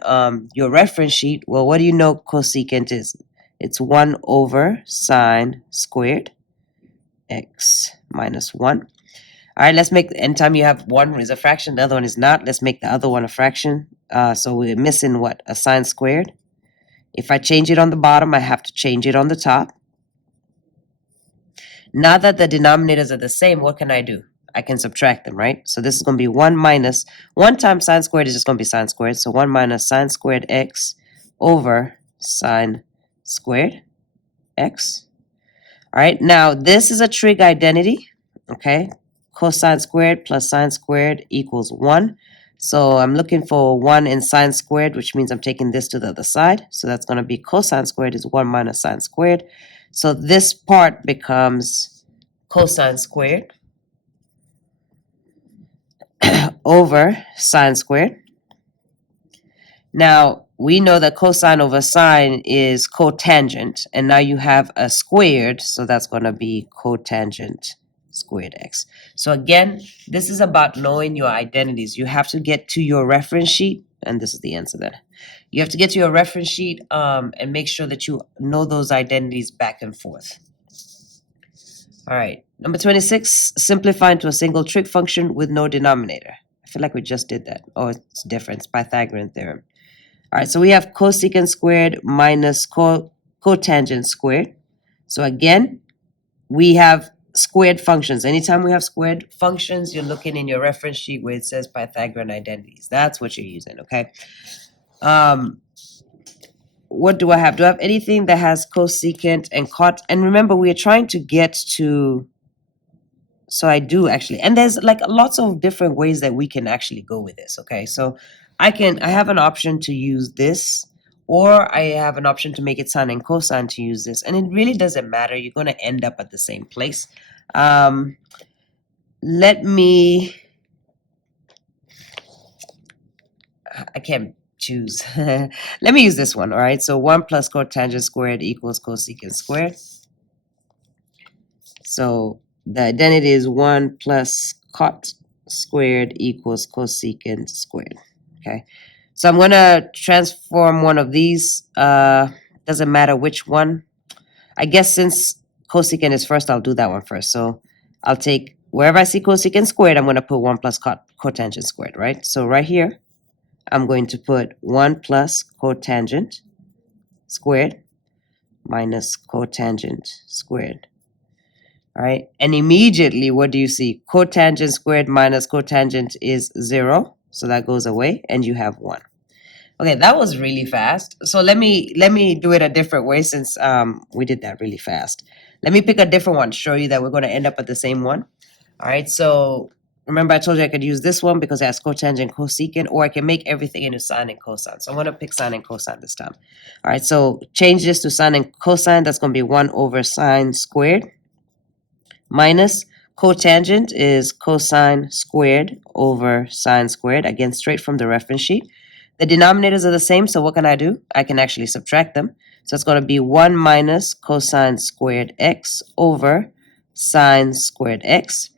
your reference sheet, well, what do you know cosecant is? It's 1 over sine squared x minus 1. All right, let's make, anytime you have one is a fraction, the other one is not, let's make the other one a fraction. So we're missing what? A sine squared. If I change it on the bottom, I have to change it on the top. Now that the denominators are the same, what can I do? I can subtract them, right? So this is going to be 1 minus, 1 times sine squared is just going to be sine squared. So 1 minus sine squared x over sine squared x. All right, now this is a trig identity, okay? Cosine squared plus sine squared equals 1. So I'm looking for 1 in sine squared, which means I'm taking this to the other side. So that's going to be cosine squared is 1 minus sine squared. So this part becomes cosine squared over sine squared. Now, we know that cosine over sine is cotangent, and now you have a squared, so that's going to be cotangent squared x. So again, this is about knowing your identities. You have to get to your reference sheet, and this is the answer there. You have to get to your reference sheet and make sure that you know those identities back and forth. All right, number 26, simplify into a single trig function with no denominator. I feel like we just did that. Oh, it's different. It's Pythagorean theorem. All right, so we have cosecant squared minus cotangent squared. So again, we have squared functions. Anytime we have squared functions, you're looking in your reference sheet where it says Pythagorean identities. That's what you're using, okay? What do I have? Do I have anything that has cosecant and cot? And remember, we are trying to get to... So I do actually, and there's like lots of different ways that we can actually go with this, okay? So I have an option to use this, or I have an option to make it sine and cosine to use this, and it really doesn't matter. You're going to end up at the same place. Let me... I can't choose. Let me use this one, all right? So 1 plus cotangent squared equals cosecant squared. So the identity is 1 plus cot squared equals cosecant squared, okay? So I'm going to transform one of these. Doesn't matter which one. I guess since cosecant is first, I'll do that one first. So I'll take, wherever I see cosecant squared, I'm going to put 1 plus cotangent squared, right? So right here, I'm going to put 1 plus cotangent squared minus cotangent squared. All right. And immediately, what do you see? Cotangent squared minus cotangent is 0. So that goes away, and you have 1. Okay, that was really fast. So let me do it a different way since we did that really fast. Let me pick a different one, show you that we're going to end up at the same one. All right, so remember I told you I could use this one because it has cotangent, cosecant, or I can make everything into sine and cosine. So I'm going to pick sine and cosine this time. All right, so change this to sine and cosine. That's going to be 1 over sine squared minus cotangent is cosine squared over sine squared. Again, straight from the reference sheet. The denominators are the same, so what can I do? I can actually subtract them. So it's going to be 1 minus cosine squared x over sine squared x.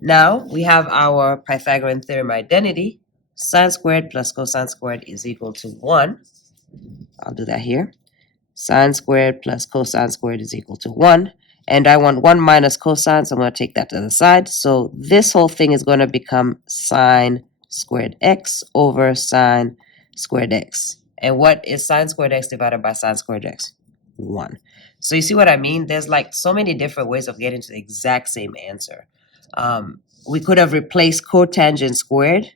Now we have our Pythagorean theorem identity. Sine squared plus cosine squared is equal to 1. I'll do that here. Sine squared plus cosine squared is equal to 1. And I want 1 minus cosine, so I'm going to take that to the side. So this whole thing is going to become sine squared x over sine squared x. And what is sine squared x divided by sine squared x? 1. So you see what I mean? There's like so many different ways of getting to the exact same answer. We could have replaced cotangent squared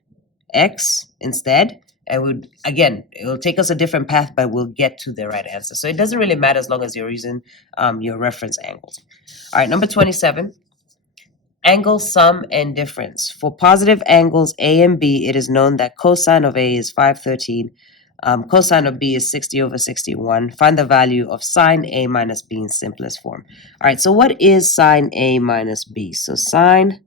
x instead. And it will take us a different path, but we'll get to the right answer. So it doesn't really matter as long as you're using your reference angles. All right, number 27. Angle sum and difference. For positive angles A and B, it is known that cosine of A is 513. Cosine of B is 60 over 61. Find the value of sine A minus B in simplest form. All right, so what is sine A minus B? So sine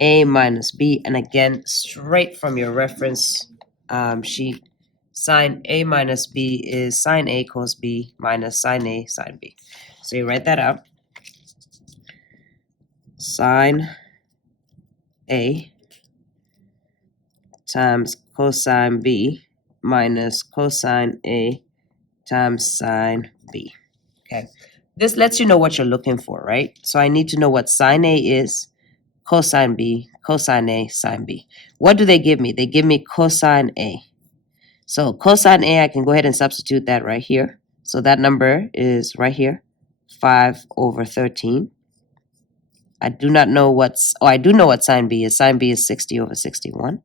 A minus B, and again, straight from your reference sheet, sine A minus B is sine A cos B minus sine A sine B. So you write that out. Sine A times cosine B minus cosine A times sine B. Okay, this lets you know what you're looking for, right? So I need to know what sine A is, cosine B, cosine A, sine B. What do they give me? They give me cosine A. So cosine A, I can go ahead and substitute that right here. So that number is right here, 5 over 13. I do not know I do know what sine B is. Sine B is 60 over 61.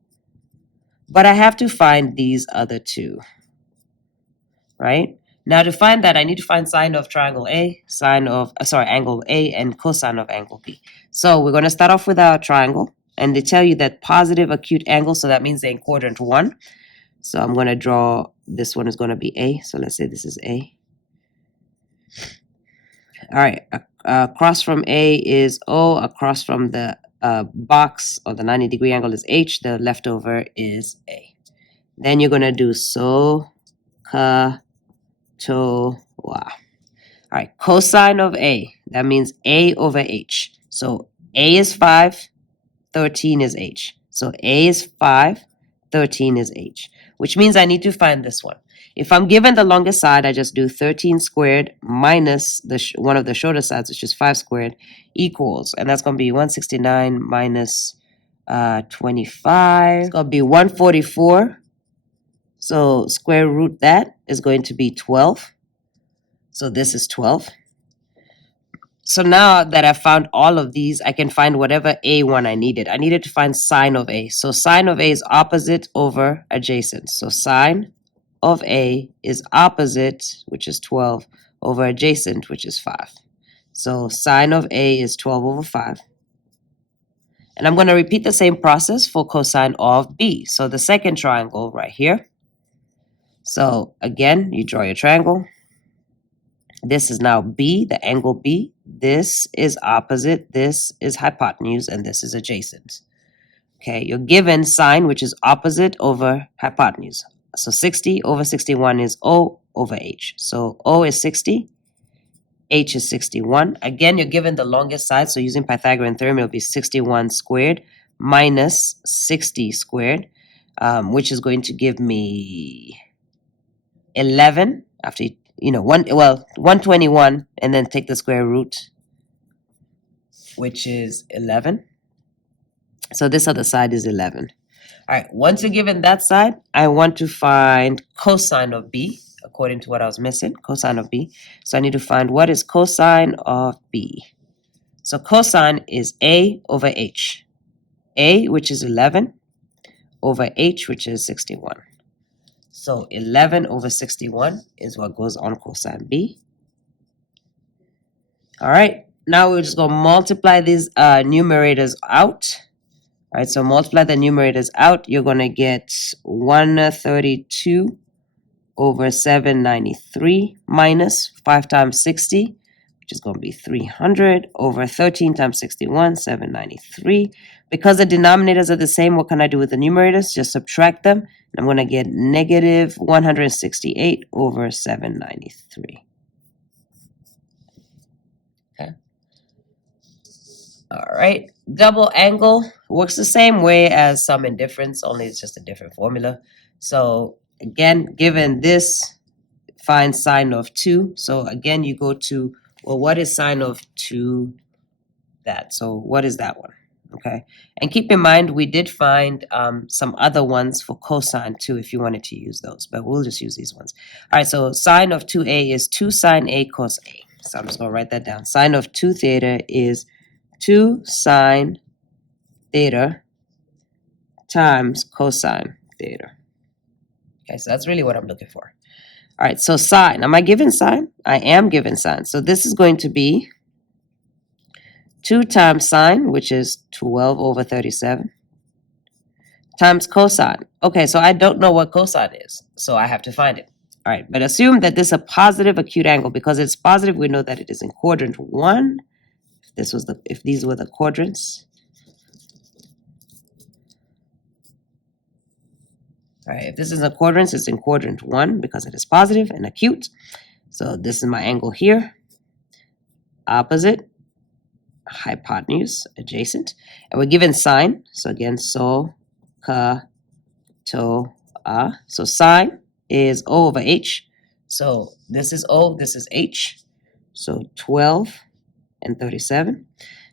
But I have to find these other two, right? Now to find that, I need to find sine of triangle A, angle A, and cosine of angle B. So we're going to start off with our triangle, and they tell you that positive acute angle, so that means they're in quadrant 1. So I'm going to draw, this one is going to be A, so let's say this is A. All right, across from A is O, across from the box or the 90-degree angle is H, the leftover is A. Then you're going to do so, ka, to, wa. All right, cosine of A, that means A over H. So A is 5, 13 is H. So A is 5, 13 is H, which means I need to find this one. If I'm given the longest side, I just do 13 squared minus one of the shorter sides, which is 5 squared, equals, and that's going to be 169 minus 25. It's going to be 144. So square root that is going to be 12. So this is 12. So now that I've found all of these, I can find whatever A1 I needed. I needed to find sine of A. So sine of A is opposite over adjacent. So sine of A is opposite, which is 12, over adjacent, which is 5. So sine of A is 12 over 5. And I'm going to repeat the same process for cosine of B. So the second triangle right here. So again, you draw your triangle. This is now B, the angle B. This is opposite, this is hypotenuse, and this is adjacent. Okay, you're given sine, which is opposite over hypotenuse. So 60 over 61 is O over H. So O is 60, H is 61. Again, you're given the longest side, so using Pythagorean theorem, it'll be 61 squared minus 60 squared. which is going to give me 11 after, 121, and then take the square root, which is 11. So this other side is 11. All right, once you're given that side, I want to find cosine of b, according to what I was missing, cosine of b. So I need to find what is cosine of b. So cosine is a over h. A, which is 11, over h, which is 61. So 11 over 61 is what goes on cosine b. All right, now we're just going to multiply these numerators out. All right, so multiply the numerators out. You're going to get 132 over 793 minus 5 times 60, which is going to be 300 over 13 times 61, 793. Because the denominators are the same, what can I do with the numerators? Just subtract them. And I'm going to get negative 168 over 793. Okay. All right. Double angle works the same way as sum and difference, only it's just a different formula. So again, given this, find sine of 2. So again, you go to, well, what is sine of 2? That. So what is that one? Okay. And keep in mind, we did find some other ones for cosine too, if you wanted to use those, but we'll just use these ones. All right. So sine of 2a is 2 sine a cos a. So I'm just going to write that down. Sine of 2 theta is 2 sine theta times cosine theta. Okay, so that's really what I'm looking for. All right, so sine. Am I given sine? I am given sine. So this is going to be 2 times sine, which is 12 over 37, times cosine. Okay, so I don't know what cosine is, so I have to find it. All right, but assume that this is a positive acute angle. Because it's positive, we know that it is in quadrant 1. If these were the quadrants. All right, if this is a quadrant, it's in quadrant 1 because it is positive and acute. So this is my angle here. Opposite, hypotenuse, adjacent. And we're given sine. So again, so, ka, to, a. So sine is O over H. So this is O, this is H. So 12 and 37.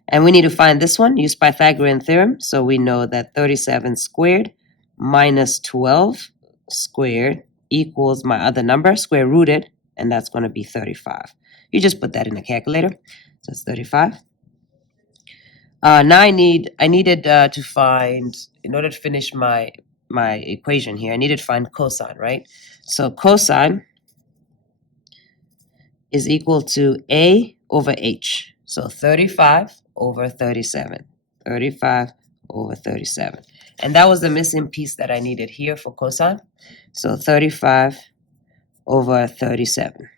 And we need to find this one, use Pythagorean theorem. So we know that 37 squared minus 12 squared equals my other number, square rooted, and that's going to be 35. You just put that in a calculator. So it's 35. Now I needed to find, in order to finish my equation here, I needed to find cosine, right? So cosine is equal to A over H. So 35 over 37. 35 over 37. And that was the missing piece that I needed here for cosine. So 35 over 37.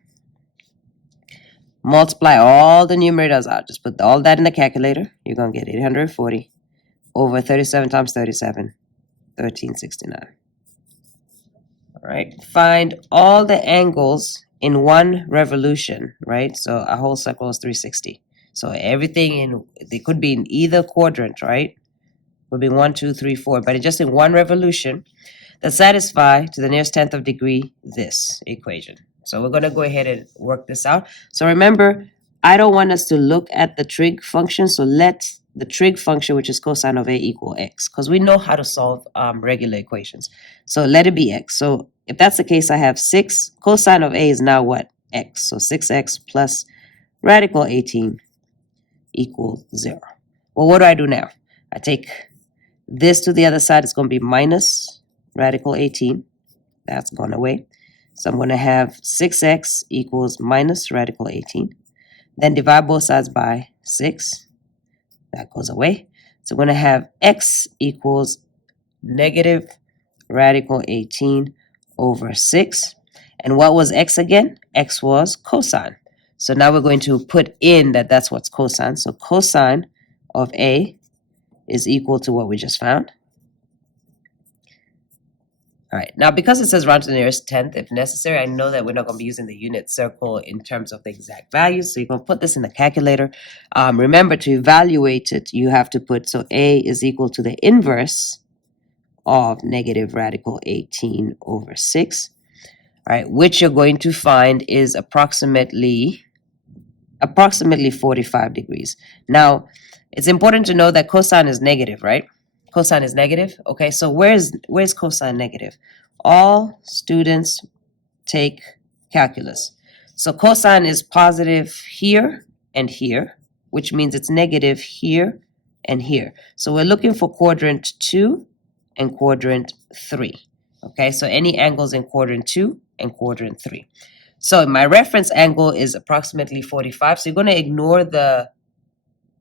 Multiply all the numerators out. Just put all that in the calculator. You're going to get 840 over 37 times 37, 1369. All right. Find all the angles in one revolution, right? So a whole circle is 360. So everything they could be in either quadrant, right? Would be 1, 2, 3, 4, but just in one revolution that satisfy to the nearest tenth of degree this equation. So we're going to go ahead and work this out. So remember, I don't want us to look at the trig function. So let the trig function, which is cosine of A, equal x, because we know how to solve regular equations. So let it be x. So if that's the case, I have 6. Cosine of A is now what? X. So 6x plus radical 18 equals 0. Well, what do I do now? I take this to the other side. It's going to be minus radical 18. That's gone away. So I'm going to have 6x equals minus radical 18. Then divide both sides by 6. That goes away. So I'm going to have x equals negative radical 18 over 6. And what was x again? X was cosine. So now we're going to put in that's what's cosine. So cosine of A is equal to what we just found. All right, now because it says round to the nearest tenth, if necessary, I know that we're not going to be using the unit circle in terms of the exact values, so you're going to put this in the calculator. Remember, to evaluate it, you have to put, so A is equal to the inverse of negative radical 18 over 6. All right, which you're going to find is approximately 45 degrees. Now, it's important to know that cosine is negative, right? Cosine is negative. Okay, so where's cosine negative? All students take calculus. So cosine is positive here and here, which means it's negative here and here. So we're looking for quadrant 2 and quadrant 3. Okay, so any angles in quadrant 2 and quadrant 3. So my reference angle is approximately 45. So you're going to ignore the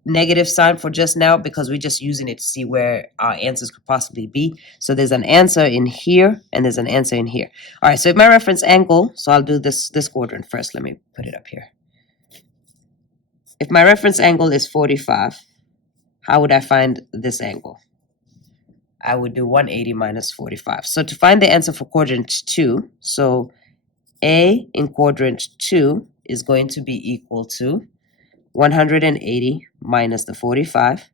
negative sign for just now because we're just using it to see where our answers could possibly be. So there's an answer in here and there's an answer in here. All right, so if my reference angle, so I'll do this quadrant first. Let me put it up here. If my reference angle is 45, how would I find this angle? I would do 180 minus 45. So to find the answer for quadrant 2, so A in quadrant 2 is going to be equal to 180 minus the 45,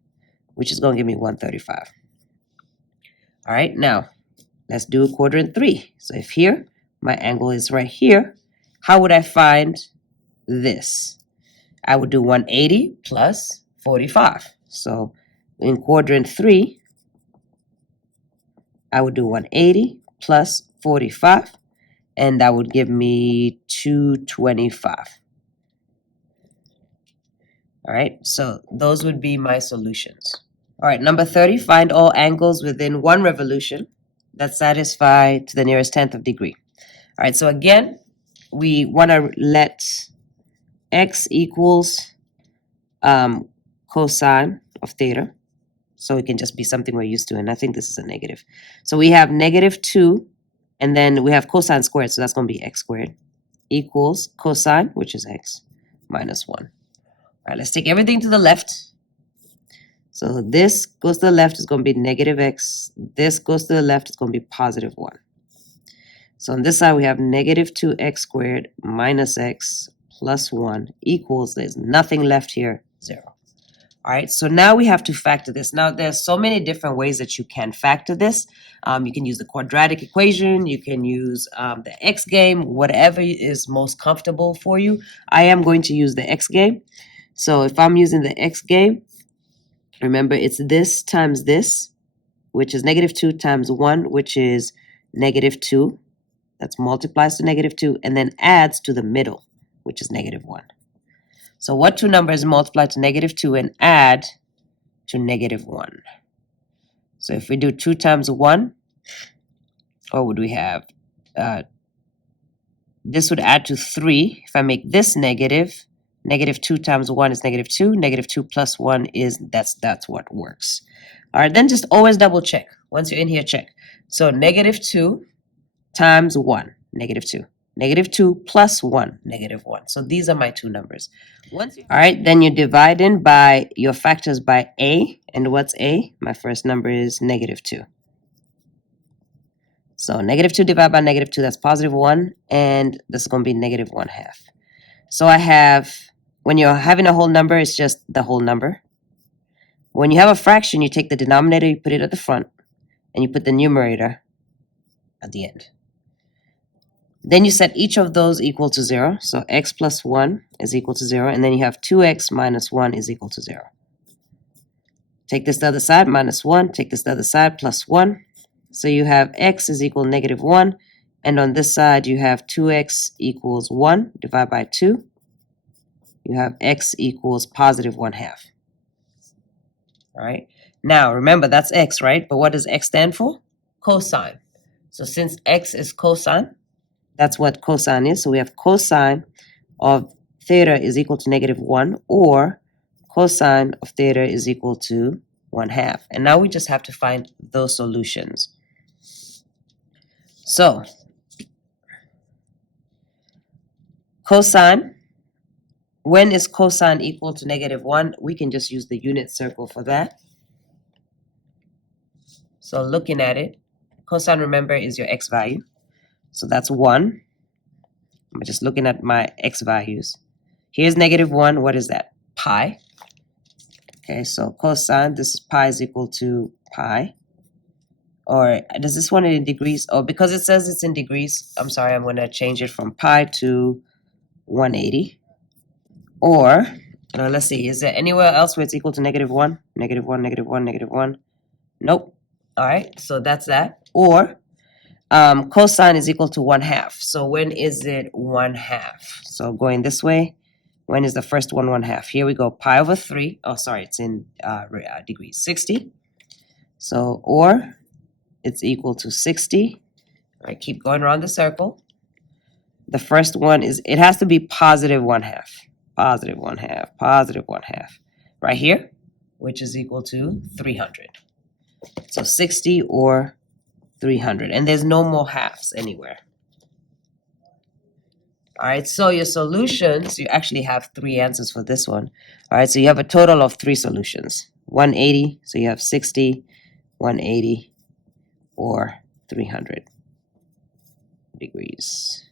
which is going to give me 135. All right, now let's do quadrant 3. So if here, my angle is right here, how would I find this? I would do 180 plus 45. So in quadrant 3, I would do 180 plus 45, and that would give me 225. All right, so those would be my solutions. All right, number 30, find all angles within one revolution that satisfy to the nearest 10th of degree. All right, so again, we want to let x equals cosine of theta. So it can just be something we're used to, and I think this is a negative. So we have negative 2, and then we have cosine squared, so that's going to be x squared, equals cosine, which is x, minus 1. All right, let's take everything to the left. So this goes to the left, is going to be negative x. This goes to the left, it's going to be positive 1. So on this side, we have negative 2x squared minus x plus 1 equals, there's nothing left here, 0. All right, so now we have to factor this. Now, there's so many different ways that you can factor this. You can use the quadratic equation. You can use the x game, whatever is most comfortable for you. I am going to use the x game. So if I'm using the x game, remember it's this times this, which is negative 2 times 1, which is negative 2. That multiplies to negative 2 and then adds to the middle, which is negative 1. So what two numbers multiply to negative 2 and add to negative 1? So if we do 2 times 1, what would we have? This would add to 3. If I make this negative, negative 2 times 1 is negative 2. Negative 2 plus 1 is, that's what works. All right, then just always double check. Once you're in here, check. So negative 2 times 1, negative 2. Negative 2 plus 1, negative 1. So these are my two numbers. All right, then you divide in by your factors by a. And what's a? My first number is negative 2. So negative 2 divided by negative 2, that's positive 1. And this is going to be negative 1/2. So I have, when you're having a whole number, it's just the whole number. When you have a fraction, you take the denominator, you put it at the front, and you put the numerator at the end. Then you set each of those equal to 0. So x plus 1 is equal to 0. And then you have 2x minus 1 is equal to 0. Take this to the other side, minus 1. Take this to the other side, plus 1. So you have x is equal to negative 1. And on this side, you have 2x equals 1 divided by 2. You have x equals positive 1/2. All right. Now, remember, that's x, right? But what does x stand for? Cosine. So since x is cosine, that's what cosine is. So we have cosine of theta is equal to negative 1, or cosine of theta is equal to 1/2. And now we just have to find those solutions. So cosine, when is cosine equal to negative 1? We can just use the unit circle for that. So looking at it, cosine, remember, is your x value. So that's 1. I'm just looking at my x values. Here's negative 1. What is that? Pi. Okay, so cosine, this is pi is equal to pi. or does this one in degrees? Oh, because it says it's in degrees, I'm sorry, I'm going to change it from pi to 180. Or, let's see, is there anywhere else where it's equal to -1? -1, -1, -1? Nope. All right, so that's that. Or, cosine is equal to 1/2. So when is it 1/2? So going this way, when is the first one 1/2? Here we go, pi over 3. Oh, sorry, it's in degrees, 60. So, or it's equal to 60. All right, keep going around the circle. The first one is, it has to be positive 1/2. Positive 1/2, positive 1/2. Right here, which is equal to 300. So 60 or 300. And there's no more halves anywhere. All right, so your solutions, you actually have 3 answers for this one. All right, so you have a total of 3 solutions. 180, so you have 60, 180, or 300 degrees.